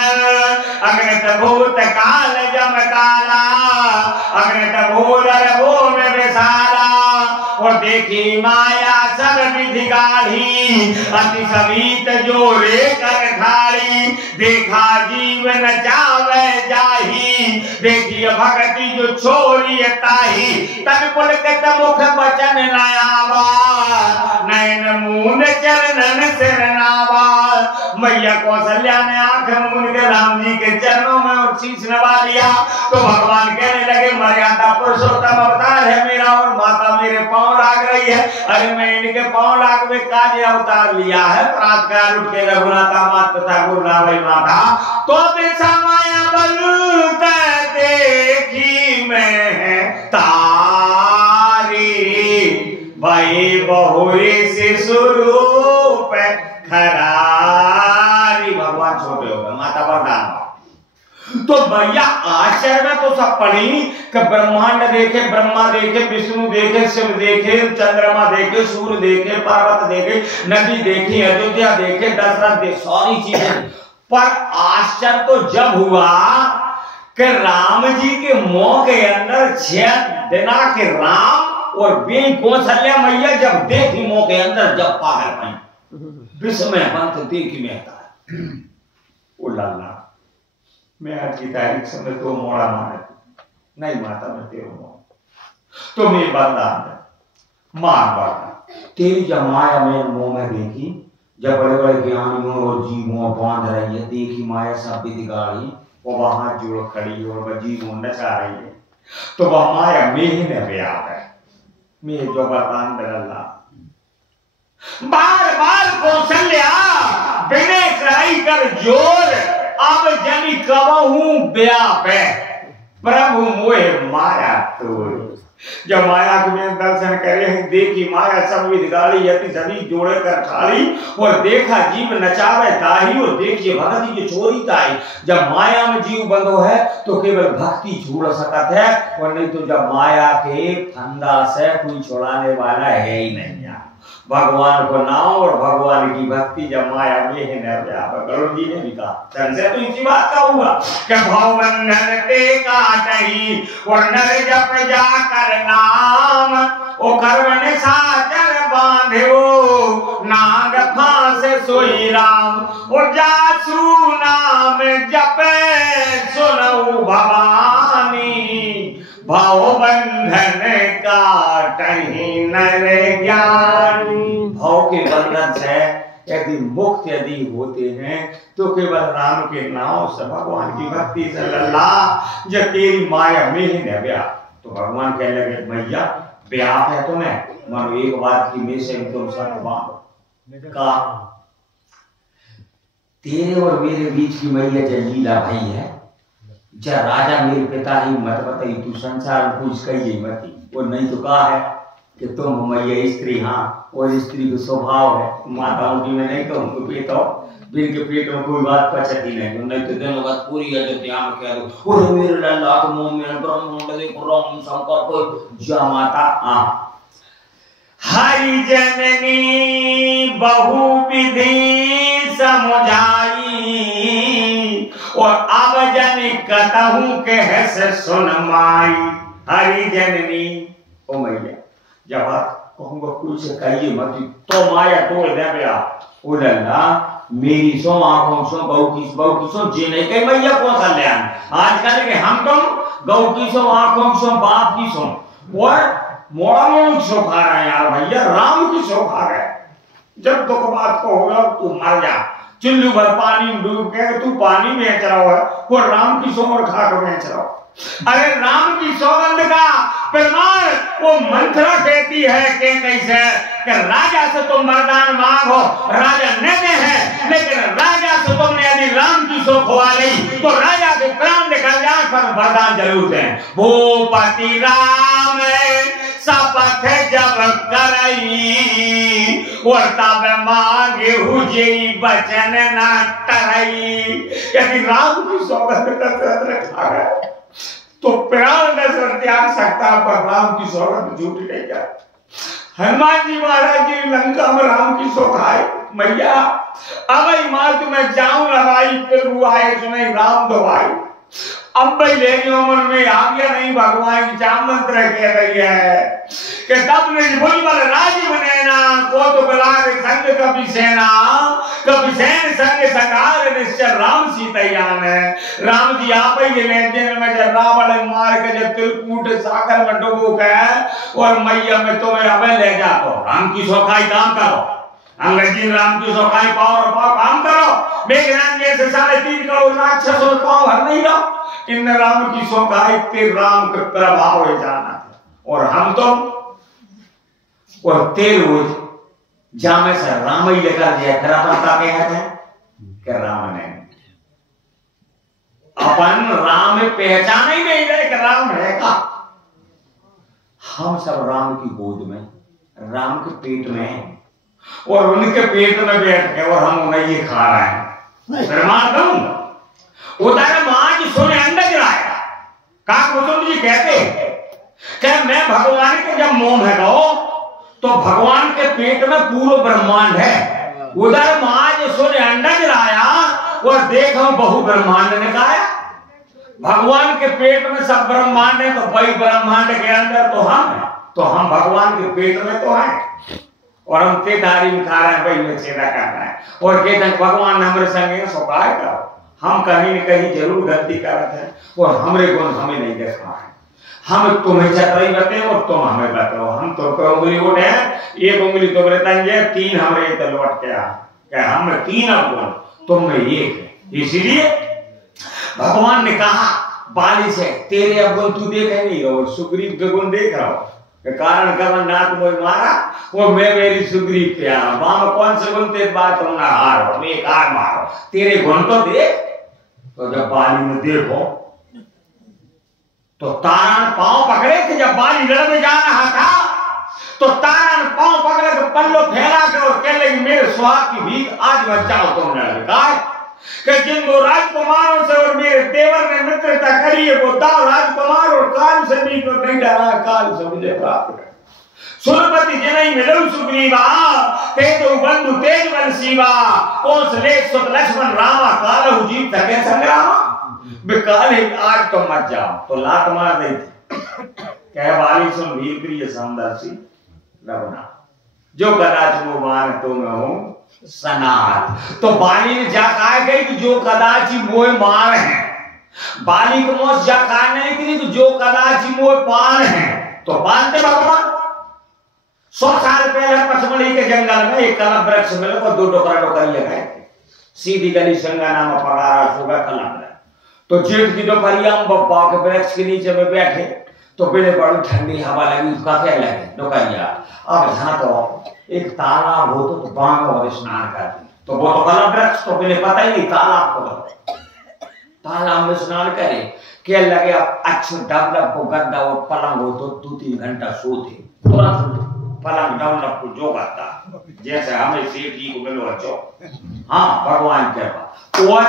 अग्नित भूत काल जम काला, अग्नित भूधर भूम विशाला, और देखी माया सब विधि गाढ़ी, अति समीत जो रे कर ठाड़ी, देखा जीवन चावे जाही, देखिए भक्ति जो छोड़ी ताही, तन पुलकित मुख बचन नयावा, नयन मून चरणन सिरनावा। मैया कौशल्या ने आंख मूंद के राम जी के चरणों में और शीश नवा लिया, तो भगवान कहने लगे मर्यादा पुरुषोत्तम अवतार है मेरा, और माता मेरे पांव लाग रही है। अरे मैं इनके पांव लाग में काज अवतार लिया है, प्रातःकाल उठ के रघुनाथा मात तथा गुरुनावई माता, तो बेसा माया बलता देखी मैं तारी, भाई बहुरी से स्वरूप खरारी। भगवान छोटे हो गए, माता वरदान। तो भैया आश्चर्य में तो सब पढ़ी कि ब्रह्मांड देखे, ब्रह्मा देखे, विष्णु देखे, शिव देखे, चंद्रमा देखे, सूर्य देखे, पर्वत देखे, नदी देखी, अयोध्या देखे, दशरथ देखे, सारी चीजें। पर आश्चर्य तो जब हुआ कि राम जी के मुंह के अंदर 6 दिना के राम और बेई कौशल्या मैया जब देखी मुंह के अंदर, जब पागल भाई विश्व में पंथ देखी में था। ओ लाला, मैं आज की तारीख समय तो मोड़ा मारे नहीं, माता मैं तेरे मोह तो मेरी बरदान है, मार बरदान तेरी जब माया में मुंह में देखी, जब बड़े बड़े ज्ञानियों और जीवों बांध रही है, देखी माया सब विधि गाड़ी, वो वहां जोड़ खड़ी और वह जीवों नचा रही है, तो वह माया में ही न व्याप है, मैं जो बरदान दल्ला बार बार कौशल्या बिने कराई कर जोर, अब जनी कबहू व्याप है, प्रभु मोहे माया तोड़। जब माया को मैं दर्शन करे, देखी माया सब विधि गाड़ी, यति सभी जोड़े कर ठाड़ी, और देखा जीव नचावे ताही, और देखिए भक्ति जो छोड़ी ताही। जब माया में जीव बंधो है तो केवल भक्ति छोड़ सकता है, और नहीं तो जब माया के फंदा से कोई छोड़ाने वाला है ही नहीं। भगवान को नाम और भगवान की भक्ति जब माया में है न व्यापक। गरुड़ जी ने भी कहा, संशय तो इसी बात का हुआ कि भवबंधन ते काटही, और नर जप जा कर नाम, ओ कर्म निशाचर बांधो, नाग फांस सोई राम, और जासू नाम जपे सुनऊ भवानी, भाव बंधन काटही नर ज्ञानी। भाव के बंधन से यदि मुक्त यदि होते हैं तो केवल राम के नाम से, भगवान की भक्ति से लल्ला, जब तेरी माया में ही न व्याप। तो भगवान कहने लगे मैया व्याप है तुम्हें, मानो एक बात की में से तुम सब बांधो का, तेरे और मेरे बीच की मैया जो लीला भाई है, जा राजा मेरे पिता ही मत बताई, तू संसार पूछ कही मती, वो नहीं तो कहा है कि तुम मैया स्त्री, हाँ, और स्त्री का स्वभाव है, माताओं की में नहीं तो उनको पेट हो, जिनके पेट में कोई बात पचती नहीं तो दिनों बाद पूरी अयोध्या में कह दो, और मेरे लल्ला के मुंह में ब्रह्म देखो राम शंकर को जा माता आ। हरि जननी बहु विधि समझाई, और अब जन कतहु कह से सुन माई। हरि जननी, ओ मैया जब बात कहूंगा कोई से कहिए मत, तो माया तोड़ दे बेटा। ओ लल्ला मेरी सो आंखों सो बहु की सो जे नहीं कही मैया कौन सा ले आजकल के हम तुम गौ की सो आंखों सो बाप की सो, और मोड़ा मोड़ सो खा रहे हैं यार भैया, राम की सो खा रहे। जब दुख बात को होगा तू मर जा, चुल्लू भर पानी में डूब के तू पानी बेच रहा है, वो राम की सौगंध खा के बेच रहा हो। अरे राम की सौगंध का प्रमाण वो मंत्रा कहती है कि कैसे कि राजा से तुम वरदान मांगो, राजा न दे है, लेकिन राजा से तुमने यदि राम की सौ खुआ ली तो राजा के प्राण निकल जाए पर वरदान जरूर दें। भूपति राम शपथ जब करई और तब मांगे हुजे बचन न टरई। यदि राम की सौगंध दशरथ खा गए तो प्राण दशरथ त्याग सकता, पर राम की सौगंध झूठ नहीं जाती। हनुमान जी महाराज जी लंका में राम की सौगंध खाए, मैया अब मां तुम्हें जाऊं लगाई फिर आए सुनाई राम दवाई। अब भाई लेनी उम्र में आ गया नहीं, भगवान की चाम मंत्र कह रही है कि तब निर्भुल राजी बने ना को तो बलार संग कभी सेना, कभी सैन संग सकार निश्चय राम सीतयान है। राम जी आप ही ले दिन में जब रावण मार के जब त्रिकूट सागर में डुबो गए और मैया में तुम्हें अब ले जातो, राम की सौखाई काम करो, अंग्रेजी राम की सौखाई पावर पाओ काम करो। मेघनाथ जैसे 3.5 करोड़ राक्षस और पाव भर नहीं रहो, इन राम की सौखाई तेरे राम के प्रभाव हो जाना था। और हम तो और तेरे रोज जामे से राम ही लेकर दिया खरा पता क्या है कि राम ने अपन राम पहचान ही नहीं गए कि राम है का। हम सब राम की गोद में, राम के पेट में और उनके पेट में बैठ के और हम उन्हें ये खा रहे हैं। प्रमाण दूंगा उधर मां जी सोने अंडा गिराया का कुसुम जी कहते कि मैं भगवान के जब मोह है तो भगवान के पेट में पूरा ब्रह्मांड है। उधर मां जी सोने अंडा गिराया और देखो बहु ब्रह्मांड निकाया। भगवान के पेट में सब ब्रह्मांड है तो वही ब्रह्मांड के अंदर तो हम है, तो हम भगवान के पेट में तो हैं और हम तेदारी में खा रहे हैं, वही में सेवा कर रहे हैं और कहते हैं भगवान हमारे संगे सौभाग्य करो। हम कहीं न कहीं जरूर गलती करते हैं और हमारे गुण हमें नहीं देखा है। हम तुम्हें चतुराई बताए और तुम हमें बताओ। हम तो उंगली उठे, एक उंगली तुम्हारे तंजे, 3 हमारे लौट के आ, हम 3 अवगुण तुम में 1 है। इसीलिए भगवान ने कहा बाली से तेरे अवगुण तू देख नहीं रहो, सुग्रीव के गुण देख रहा हो। कारण कवन नाथ मोह मारा वो मैं मेरी सुग्रीव प्यारा। वहां कौन से गुण तेरे बात तुम ना हारो, मैं एक हार मारो, तेरे गुण तो देख। तो जब बाली ने देखो तो तारण पांव पकड़े थे। जब बाली लड़ में जा रहा था तो तारण पांव पकड़े के पल्लो फैला के और कह लगी मेरे सुहाग की भीख आज बचाओ तुम लड़ कि जिन 2 राजकुमारों से और मेरे देवर ने मित्रता करी है वो 2 राजकुमार और काल से भी तो नहीं डरा, काल से मुझे प्राप्त कर। सुरपति जिनई मिलो सुग्रीवा तेजो बंधु तेज बल सीवा, कौशलेश सुत लक्ष्मण रामा कालहु जीत सके संग्रामा। बेकाल आज तो मत जाओ तो लात मार दी थी। कह वाली सुन वीर प्रिय समदर्शी रघुना जो कदाच मोहमान तो मैं हूं सनात। तो बाली ने जा कहा गई कि जो कदाच मोह मार है, बाली को मोह जा कहा नहीं कि जो कदाच मोह पार है। तो मानते भगवान 100 साल पहले पचमढ़ी के जंगल में एक कलम वृक्ष मिले और 2 डोकरा डोकरिया गए थे। सीधी गली संगा नाम पगारा होगा कलम। तो जेठ की दोपहरिया में बप्पा के वृक्ष के नीचे में बैठे तो बड़े बड़ी ठंडी हवा लगी, उसका क्या लगे डोकरिया। अब जहां तो एक तालाब हो तो बांग और स्नान करती, तो वो तो कलम वृक्ष तो पहले पता ही नहीं तालाब को। तालाब में स्नान करे क्या लगे अच्छा डबलब को गद्दा और पलंग हो तो 2-3 घंटा सोते तुरंत पलंग डबलब को जो करता जैसे हमें सेठ जी को मिलो अच्छो। हाँ भगवान कृपा। और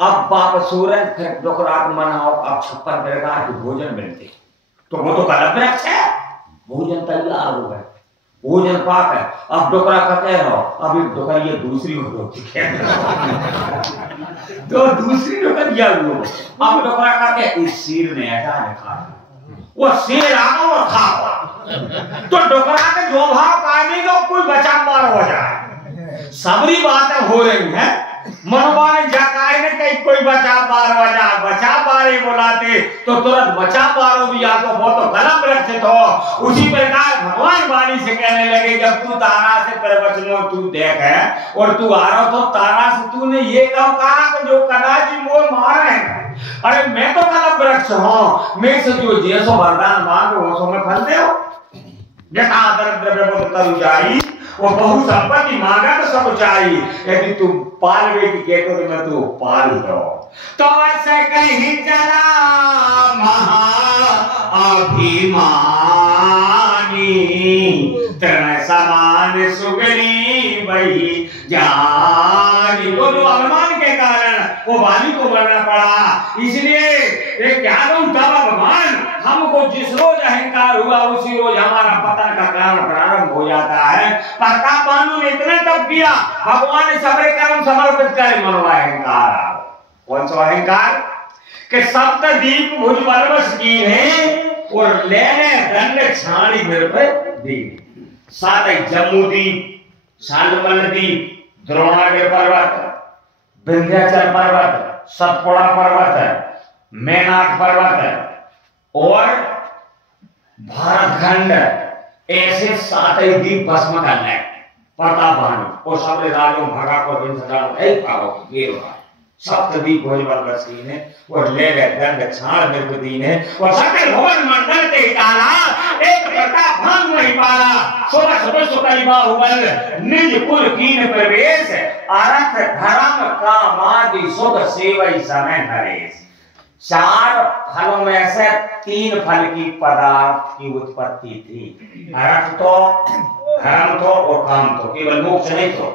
अब वापस सूरज फिर डोकराट मनाओ, अब 56 प्रकार के भोजन मिलते तो वो तो कलम वृक्ष है। भोजन तैयार हो गए, भोजन पाक है। अब डोकरा का कह रहा अब एक डोकरिया दूसरी हो तो दूसरी डोकरिया अब डोकरा का कह इस शेर ने ऐसा है खा वो शेर आओ और खाओ। तो डोकरा के जो भाव पाने का कोई बचा मार हो जाए। सबरी बातें हो रही है। मनवा ने जाकाय ने कई कोई बचा बारे बुलाते तो तुरंत बचा पारो भी आपको बहुत तो कलम रक्षित हो। उसी प्रकार भगवान वाणी से कहने लगे जब तू तारा से प्रवचनों तू देख है और तू आ रहा तो तारा से तूने ये कहा कि जो कदाचित मोर मारे हैं। अरे मैं तो कलम वृक्ष हूं, मैं से जो जैसो वरदान मांगो वो सो मैं फल दे। जैसा आदर द्रव्य बहुत तरु जाई वो बहु संपत्ति मांगा तो सब चाहिए। यदि तू पाल बेटी कहते तो मैं तू पाल दो। तो ऐसे कहीं चला महा अभिमानी तृण समान सुगरी वही जानी। तो जो अभिमान के कारण वो वाली को मरना पड़ा। इसलिए एक क्या भगवान हमको जिस रोज अहंकार हुआ उसी रोज हमारा पतन का कारण प्रारंभ हो जाता है। प्रताप भानु ने इतना तप किया भगवान ने सबरे कर्म समर्पित करे मनवा अहंकार। कौन सा अहंकार के सप्तदीप भुज बरबस की है और लेने दंड छाड़ी मेरे पे दी। साथ ही जम्मू दीप, शांतमल दीप, द्रोणागिरि पर्वत, विंध्याचल पर्वत, सतपुड़ा पर्वत, मैनाक पर्वत और भारत खंड ऐसे 7 दीप भस्म कर ले प्रताप भानु और सबरे राजों भागा को दिन सजाओ एक पाओ ये होगा। सप्तदीप भोजबल ने और ले ले दंड छाड़ निर्गदी ने और सकल भवन मंडल के डाला एक प्रताप भानु नहीं पाला। 16 वर्ष करीबा हुबल निज कुल कीन प्रवेश अर्थ धर्म कामादि सुख सेवई समय नरेश। 4 फलों में से 3 फल की पदार्थ की उत्पत्ति थी। अर्थ तो, धर्म तो और काम तो, केवल मोक्ष नहीं तो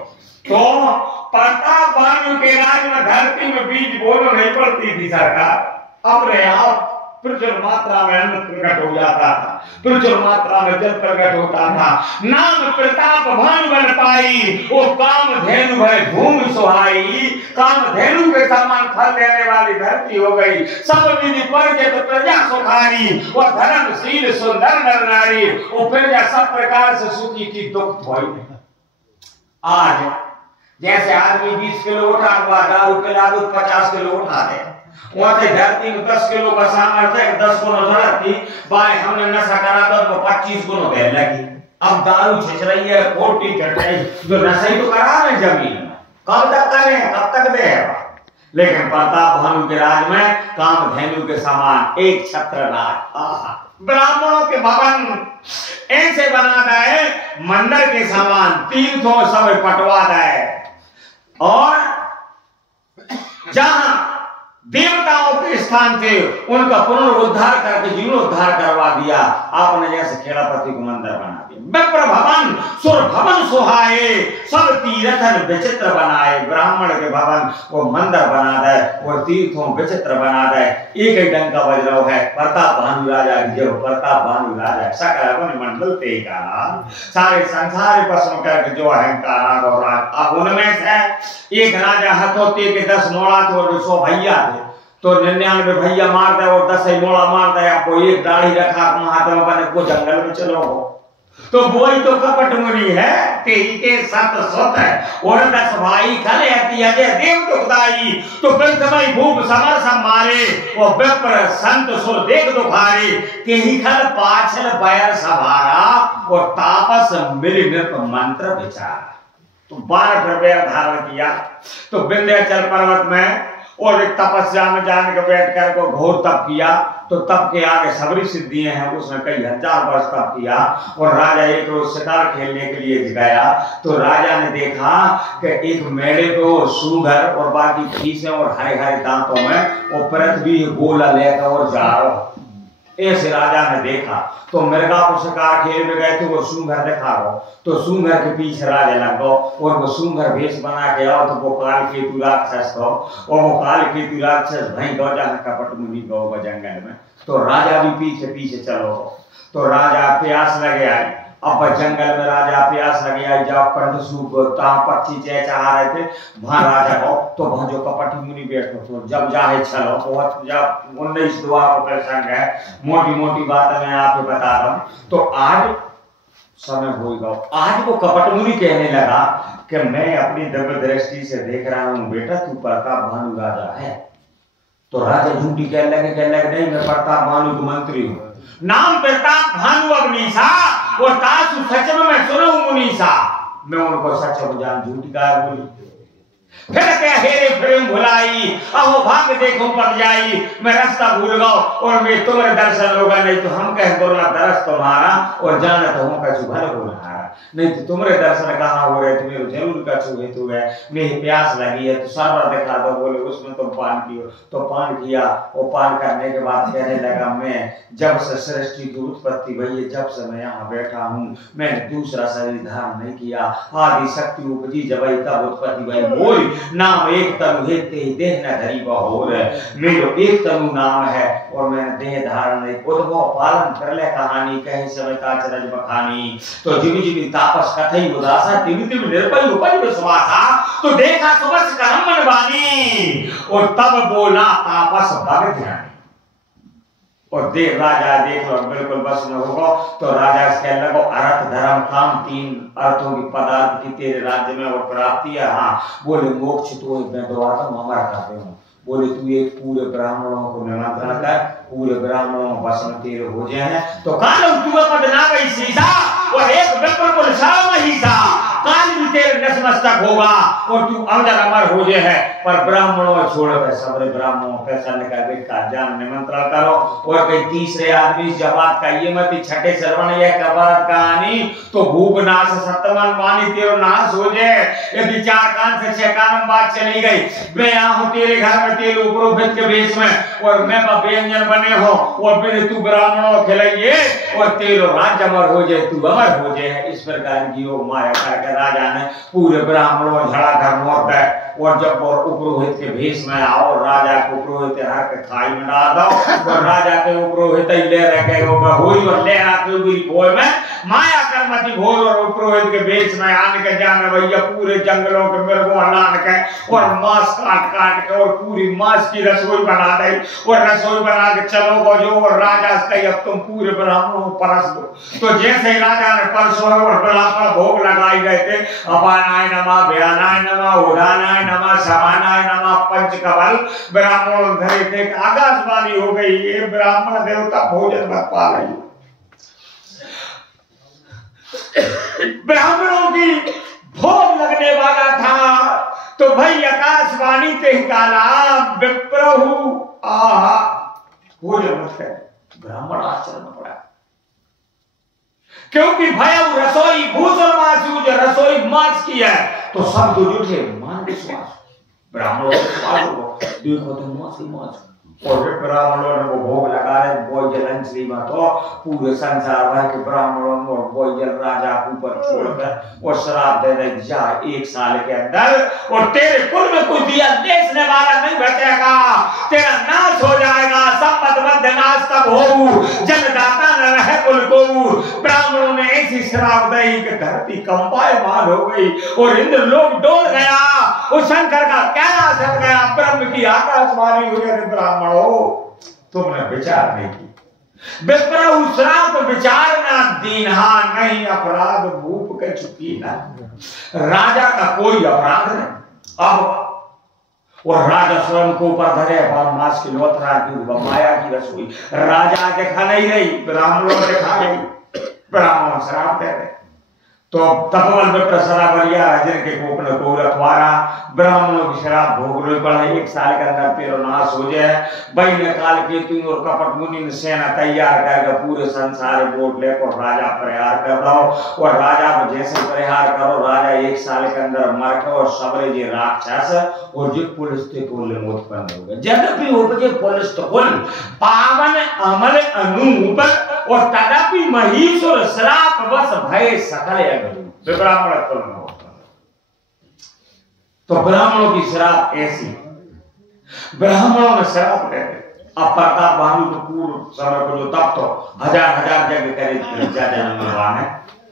प्रताप भानु के राज में धरती में बीज बोलो नहीं पड़ती थी सरकार। अपने आप प्रचुर मात्रा में अन्न प्रकट हो जाता था, प्रचुर मात्रा में जल प्रकट होता था। नाम प्रताप भानु बन पाई वो काम धेनु भय भूमि सुहाई। काम धेनु के समान फल देने वाली धरती हो गई। सब विधि पर प्रजा सुखारी और धर्मशील सुंदर नर नारी वो प्रजा सब प्रकार से सुखी थी, दुख हुई। आज जैसे आदमी 20 किलो उठा हुआ दारू पिला दो 50 किलो उठा दे। वहां से धरती में 10 किलो का सामर्थ्य है, 10 गुना जरूरत थी भाई हमने नशा करा दो तो 25 गुना देने लगी। अब दारू छिछ रही है, पोटी चढ़ रही, जो नशा ही तो करा रहे जमीन में, कब तक करें, कब तक दे। लेकिन प्रताप भानु के राज में काम धेनु के समान एक छत्र राज। ब्राह्मणों के भवन ऐसे बना दे मंदिर के समान, 300 सब पटवा दे और जहां देवताओं के स्थान थे उनका पुनरुद्धार करके जीर्णोद्धार करवा दिया। आपने जैसे खेड़ापति को मंदिर बना दिया। विप्र भवन सुर भवन सुहाए सब तीर्थन विचित्र बनाए। ब्राह्मण के भवन वो मंदिर बना दे और तीर्थों विचित्र बना दे। एक ही डंक का बज रहा है प्रताप भानु राजा की जो प्रताप भानु राजा सकल मंडल ते का सारे संसार पसंद करके जो अहंकार और अब उनमें से एक राजा हथौती के 10 नोड़ा तो 100 भैया थे तो 99 भैया मार दे और 10 ही मोड़ा मार दे। आपको एक दाढ़ी रखा हाथ में बने को जंगल में चलो तो वही तो कपट मुनि है तेरी के सत सत है और 10 भाई खले हती अजय देव दुखदाई तो पंचमई भूप समर मारे वो विप्र संत सुर देख दुखारे तेही खल पाछल बैर सभारा और तापस मिल नृप मंत्र विचार। तो 12 द्रव्य धारण किया तो विंध्याचल पर्वत में और एक तपस्या में जाने के बैठ कर को घोर तप किया। तो तप के आगे सबरी सिद्धियां हैं, उसने कई 1000 वर्ष तप किया। और राजा एक रोज शिकार खेलने के लिए गया तो राजा ने देखा कि एक मेढ़े को सूंघर और बाकी फीसें और हरे हरे दांतों में वो पृथ्वी गोला लेकर और जा रहा। ऐसे राजा ने देखा तो मृगा को शिकार खेल में गए थे वो सूंघर दिखा रहा तो सूंघर के पीछे राजा लग गो और वो सूंघर भेष बना के आओ तो वो काल केतु राक्षस को और वो काल केतु राक्षस भई गौ जहां कपट मुनि गौ जंगल में। तो राजा भी पीछे पीछे चलो तो राजा प्यास लगे आई। अब जंगल में राजा प्यास लगे आई जब कंठ सूख पक्षी चहचहा रहे थे वहां राजा को तो वहां जो कपट मुनि बैठो तो जब जाहे चलो बहुत जब 19 दुआ का प्रसंग है मोटी मोटी बात मैं आपको बता रहा हूं। तो आज समय होगा। आज वो कपट मुनि कहने लगा कि मैं अपनी दिव्य दृष्टि से देख रहा हूं बेटा, तू प्रताप भानु राजा है। तो राजा झूठी कहने लगे नहीं, मैं प्रताप भानु को मंत्री हूं। नाम प्रताप भानु अवनीसा और तासु सचम में सुनो मुनीसा। मैं उनको सच जान झूठी कहा बोली। फिर क्या हेरे प्रेम भुलाई, अहो भाग देखो पग जाई। मैं रास्ता भूल गया और मैं तुम्हारे दर्शन होगा, नहीं तो हम कह बोला दरस तुम्हारा और जानत हूं कछु भल हो रहा। नहीं तो तुम्हारे दर्शन कहाँ हो रहे, तुम्हें जरूर कछु हेतु है। मेरी प्यास लगी है तो सरवर दिखा दो। बोले उसमें तुम पान पियो। तो पान किया और पान करने के बाद कहने लगा मैं जब से सृष्टि की उत्पत्ति हुई है, जब से मैं यहाँ बैठा हूँ, मैंने दूसरा शरीर धारण नहीं किया। आदि शक्ति उपजी जब तब उत्पत्ति भई मोरी। नाम एक तनु है ते देह न धरी बहोर। मेरो एक तनु नाम है और मैंने देह धारण नहीं। उद्भव पालन कर ले कहानी कहे समय काचरज बखानी। तो जिमी जिमी तापस कथई उदासा तिमी तिमी निर्भय उपज विश्वासा। तो देखा सुबस कर्म मन बानी और तब बोला तापस भग ध्यान। और देख राजा देख लो बिल्कुल बस न होगा। तो राजा कहने लगा अर्थ धर्म काम तीन अर्थों की पदार्थ की तेरे राज्य में और प्राप्ति है। हाँ बोले मोक्ष तो मैं दरवाजा हमारा करते हूँ। बोले तू एक पूरे ब्राह्मणों को निमंत्रण कर, पूरे ब्राह्मणों बस में तेरे हो जाए। तो काल तू पद ना गई सीधा और एक विप्र को साव महिषा। काल भी तेरे नतमस्तक होगा और तू अमर अमर हो जाए है। पर ब्राह्मणों छोड़ कर सबरे ब्राह्मणों पैसा निकाल का जान निमंत्रण करो। और कई तीसरे आदमी जवाब का ये मत छठे श्रवण ये कबारत कहानी। तो भूप नाश सप्तमन मानी तेरो नाश हो जाए। यदि चार कान से छह कान बात चली गई। मैं यहाँ हूँ तेरे घर में तेरे उपरोहित के भेष में और मैं व्यंजन बने हो और फिर तू ब्राह्मणों खिलाइए और तेरो राज्य अमर हो जाए, तू अमर हो जाए। इस प्रकार की वो माया करके राजा ने पूरे ब्राह्मणों झड़ा घर मोट है। और जब उपरोहित के भेष में आओ राजा को उपरोहित हर के खाई में डाल दो और राजा के उपरोहित ले रखे होई और ले आके भोर में माया कर्मति भोर और उपरोहित के भेष में आने के जाने भैया पूरे जंगलों के मृगों लान के और मांस काट काट के और पूरी मांस की रसोई बना दे और रसोई बना के चलो बजो और राजा से अब तुम पूरे ब्राह्मणों को परस दो। तो जैसे ही राजा ने परसों और ब्राह्मण भोग लगाई गए थे अपानाय नमः भयानाय नमः उदानाय नमः समानाय नमः पंचकबल ब्राह्मणों धरे थे। आकाशवाणी हो गई ये ब्राह्मण देवता भोजन मत पा रही। ब्राह्मणों की भोग लगने वाला था तो भाई आकाशवाणी ते काला विप्रहु आहा भोजन मत है। ब्राह्मण आश्चर्य में पड़ा क्योंकि भय रसोई भूषण मासू जो रसोई मांस की है तो सब जो जुटे मान विश्वास ब्राह्मणों को विश्वास हो देखो तो मांस ही मांस। और ब्राह्मणों ने वो भोग लगा रहे भोजन अंजलि में तो पूरे संसार भर के ब्राह्मणों ने भोजन राजा के ऊपर छोड़कर और शराब दे दे जा 1 साल के अंदर और तेरे कुल में कोई दिया देशने वाला नहीं बचेगा, तेरा नाश हो जाएगा। संपत मध्य नाश तब हो जन्मदाता न रहे कुल को। ब्राह्मणों ने ऐसी शराब दी कि धरती कंपायमान हो गई और इंद्र लोग डोल गया। उस शंकर का कहना चल गया, ब्रह्म की आकाशवाणी हुई। ब्राह्मण तुमने विचार नहीं की। विप्रहु श्राप विचारना दीन्हा नहीं अपराध भूप के चुकी ना। राजा का कोई अपराध नहीं। अब और राजा स्वयं को ऊपर धरे मास की लोथरा की माया की रसोई राजा देखा नहीं रही, ब्राह्मणों देखा रही। ब्राह्मण श्राप दे रहे तो तपवल विप्र शराबरिया जिनके गोपन को रखवारा ब्राह्मणों की शराब भोगने पड़ा 1 साल के अंदर तेरो नाश हो जाए। बहिन काल के तुम और कपट मुनि ने सेना तैयार करके पूरे संसार वोट लेकर राजा प्रहार कर दो और राजा को जैसे प्रहार करो राजा 1 साल के अंदर मर के और सबरे जे राक्षस और जो पुलिस के कुल उत्पन्न हो गए। यद्यपि उपजे पुलिस तो कुल पावन अमल अनूप और तदपि महीसुर श्राप बस भय सकल ब्राह्मण तो ब्राह्मणों की शराब ऐसी ब्राह्मणों ने शराब दे अब प्रताप भानु तो पूर्व समय को जो तब तो हजार जगह करीब जन्मवान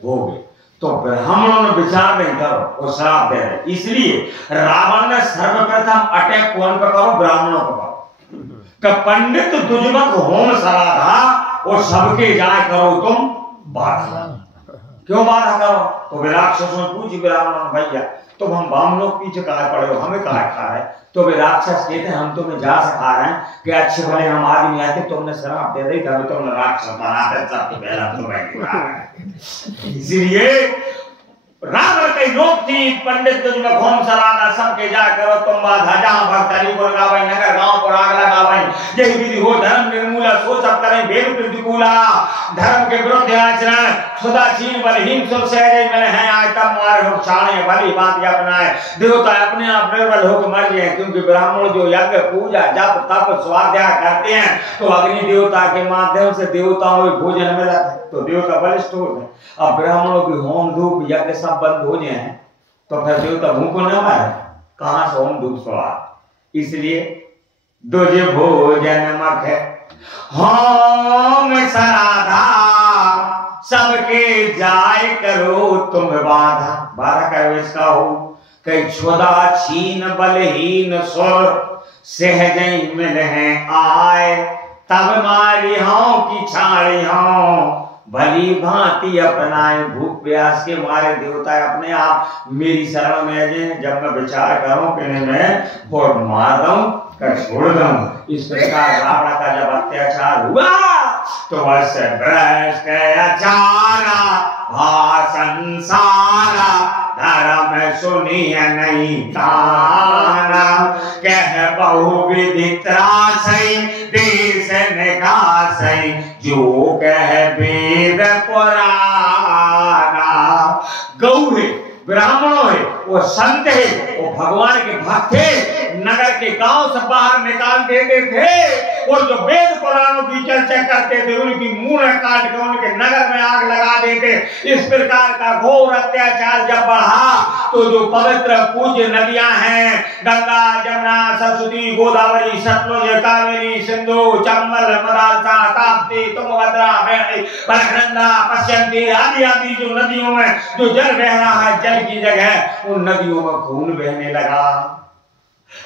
हो गए। तो ब्राह्मणों ने विचार नहीं करो और शराब दे रहे। इसलिए रावण ने सर्वप्रथम अटैक कौन पर करो ब्राह्मणों पर करो। पंडित दुजमक होम सराधा और सबके जाए करो तुम बाधा। क्यों बाधा करो? तो वे राक्षसों ने पूछी ब्राह्मण भैया तो हम ब्राह्मणों के पीछे कहा पड़े हो, हमें कहा खा रहे? तो वे राक्षस कहते हैं हम तुम्हें जा से खा रहे हैं कि अच्छे भले हम आदमी आते तुमने शराब दे दी तभी तुमने राक्षस बनाते सबके पहला तुम्हें। इसलिए रावण कई लोग थी पंडित तुझ में घूम सलाना सबके जा करो तुम बाधा जहां भक्त हरिपुर गावई नगर गांव पर आग लगावई यही विधि हो धर्म निर्मूला सो सब करें भेद प्रतिकूला धर्म के विरुद्ध आचरण सुदासीन बलहीन सुर सहज मिले हैं आज तब मारे हो छाणे भली बात या अपनाए देवता अपने आप निर्बल होकर मर गए क्योंकि ब्राह्मण जो यज्ञ पूजा जप तप स्वाध्याय करते हैं तो अग्नि देवता के माध्यम से देवताओं को भोजन मिला तो देवता बलिष्ठ होते हैं। अब ब्राह्मणों की होम धूप यज्ञ सब बंद हो जाए तो फिर देवता भूखो न मारे कहां से होम धूप सवार। इसलिए दुज भोजन मख होम सराधा सबके जाय करो तुम बाधा। बाधा का इसका हो कई क्षुदा छीन बलहीन सुर सहज मिल हैं आए तब मारी हों की छाड़ी हों भली भांति अपनाए भूख प्यास के मारे देवता अपने आप मेरी शरण में जाए जब मैं विचार करूं कि मैं और मार दूं कर छोड़ दूं। इस प्रकार रावण का जब अत्याचार हुआ तो बस ब्रश के अचारा भाषण सारा धर्म सुनिए नहीं ताना कह बहुविधि त्रासई देश निकासई जो कह वेद पुराना। गौ है ब्राह्मणों है वो संत है वो भगवान के भक्त है नगर के गांव से बाहर निकाल देते थे और जो वेद पुराणों की चर्चा करते थे उनकी मुंह काट के उनके नगर में आग लगा देते। इस प्रकार का घोर अत्याचार जब बढ़ा तो जो पवित्र पूज्य नदियां हैं गंगा जमुना सरस्वती गोदावरी सतलुज कावेरी सिंधु चंबल मदालसा ताप्ती तुंगभद्रा वेणी अलकनंदा पश्चिमी आदि आदि जो नदियों में जो जल बह रहा है जल की जगह उन नदियों में खून बहने लगा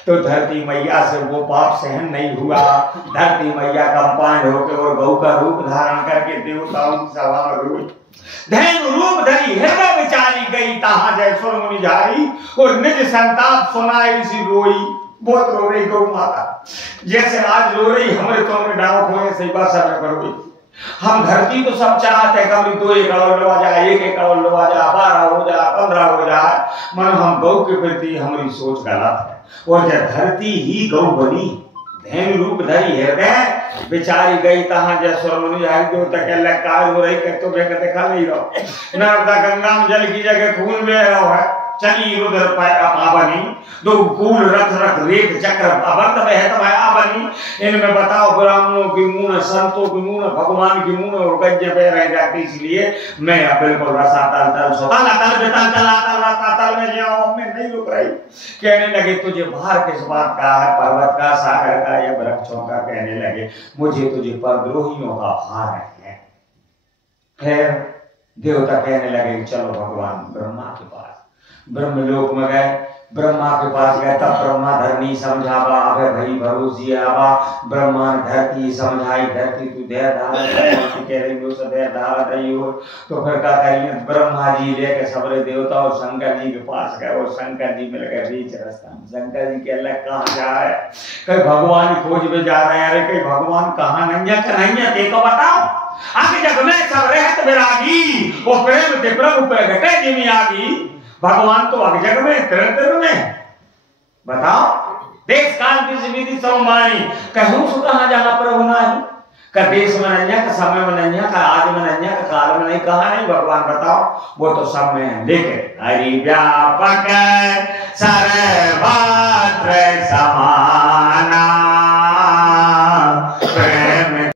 तो धरती मैया से वो पाप सहन नहीं हुआ। धरती मैया कंपाउंड होकर और गौ का रूप धारण करके देवताओं की सभा में रोई धैर्य रूप धरी हृदय विचारी गई तहां जय सुर मुनि झारी और निज संताप सुनाई सी रोई। बहुत रो रही गौ माता जैसे आज रो रही हमारे तो हमें डांव खोए सही बात सब कर रोई। हम धरती तो सब चाहते हैं कभी 2 एकड़ लो आ जाए 1 एकड़ लो आ जाए 12 हो जाए 15 हो जाए मन हम गौ के प्रति हमारी सोच गलत है और जब धरती ही गौ बनी धैर्य रूप धरी हृदय बेचारी गई तहां जय स्वर मुनि आई जो तक काज हो रही कर तो बेकर देखा नहीं रहो नर्मदा गंगा में जल की जगह खून बह रहा है चली उधर पावनी दो कूल रथ रथ रेत चक्र अबंध बहत माया बनी। इनमें बताओ ब्राह्मणों की मुंह संतों की मुंह भगवान की मुंह और गज्जे पे रह जाती इसलिए मैं बिल्कुल रसातल तल सोताला तल बेताल चला तल में जाओ मैं नहीं रुक रही। कहने लगे तुझे बाहर किस बात का है पर्वत का सागर का या वृक्षों का कहने लगे मुझे तुझे परद्रोहियों का भार है। फिर देवता कहने लगे चलो भगवान ब्रह्मा के पास ब्रह्मलोक में गए ब्रह्मा के पास गए तब ब्रह्मा धरनी समझावा अबे भाई भरोसी आवा ब्रह्मा ने धरती समझाई धरती तू धैर्य धारण कह रही हो सब धैर्य धारण रही हो तो फिर क्या करिए ब्रह्मा जी लेके सबरे देवता और शंकर जी के पास गए और शंकर जी मिल गए बीच रास्ता में। शंकर जी के अल्लाह कहाँ जा रहा है कहीं भगवान की खोज में जा रहे हैं अरे कहीं भगवान कहाँ नंगा कन्हैया देखो बताओ आगे जब मैं सब रहत विरागी वो प्रेम ते प्रभु पे घटे जिमी आगी भगवान तो अगजग में तिरतर में बताओ देश काल की विधि समवाणी कहूं सु कहां जाना प्रभु नाही का देश में नन्या का समय में नन्या का आज में नन्या का काल में नहीं कहा नहीं भगवान बताओ वो तो सब में है। लेकिन हरि व्यापक सर्वत्र समाना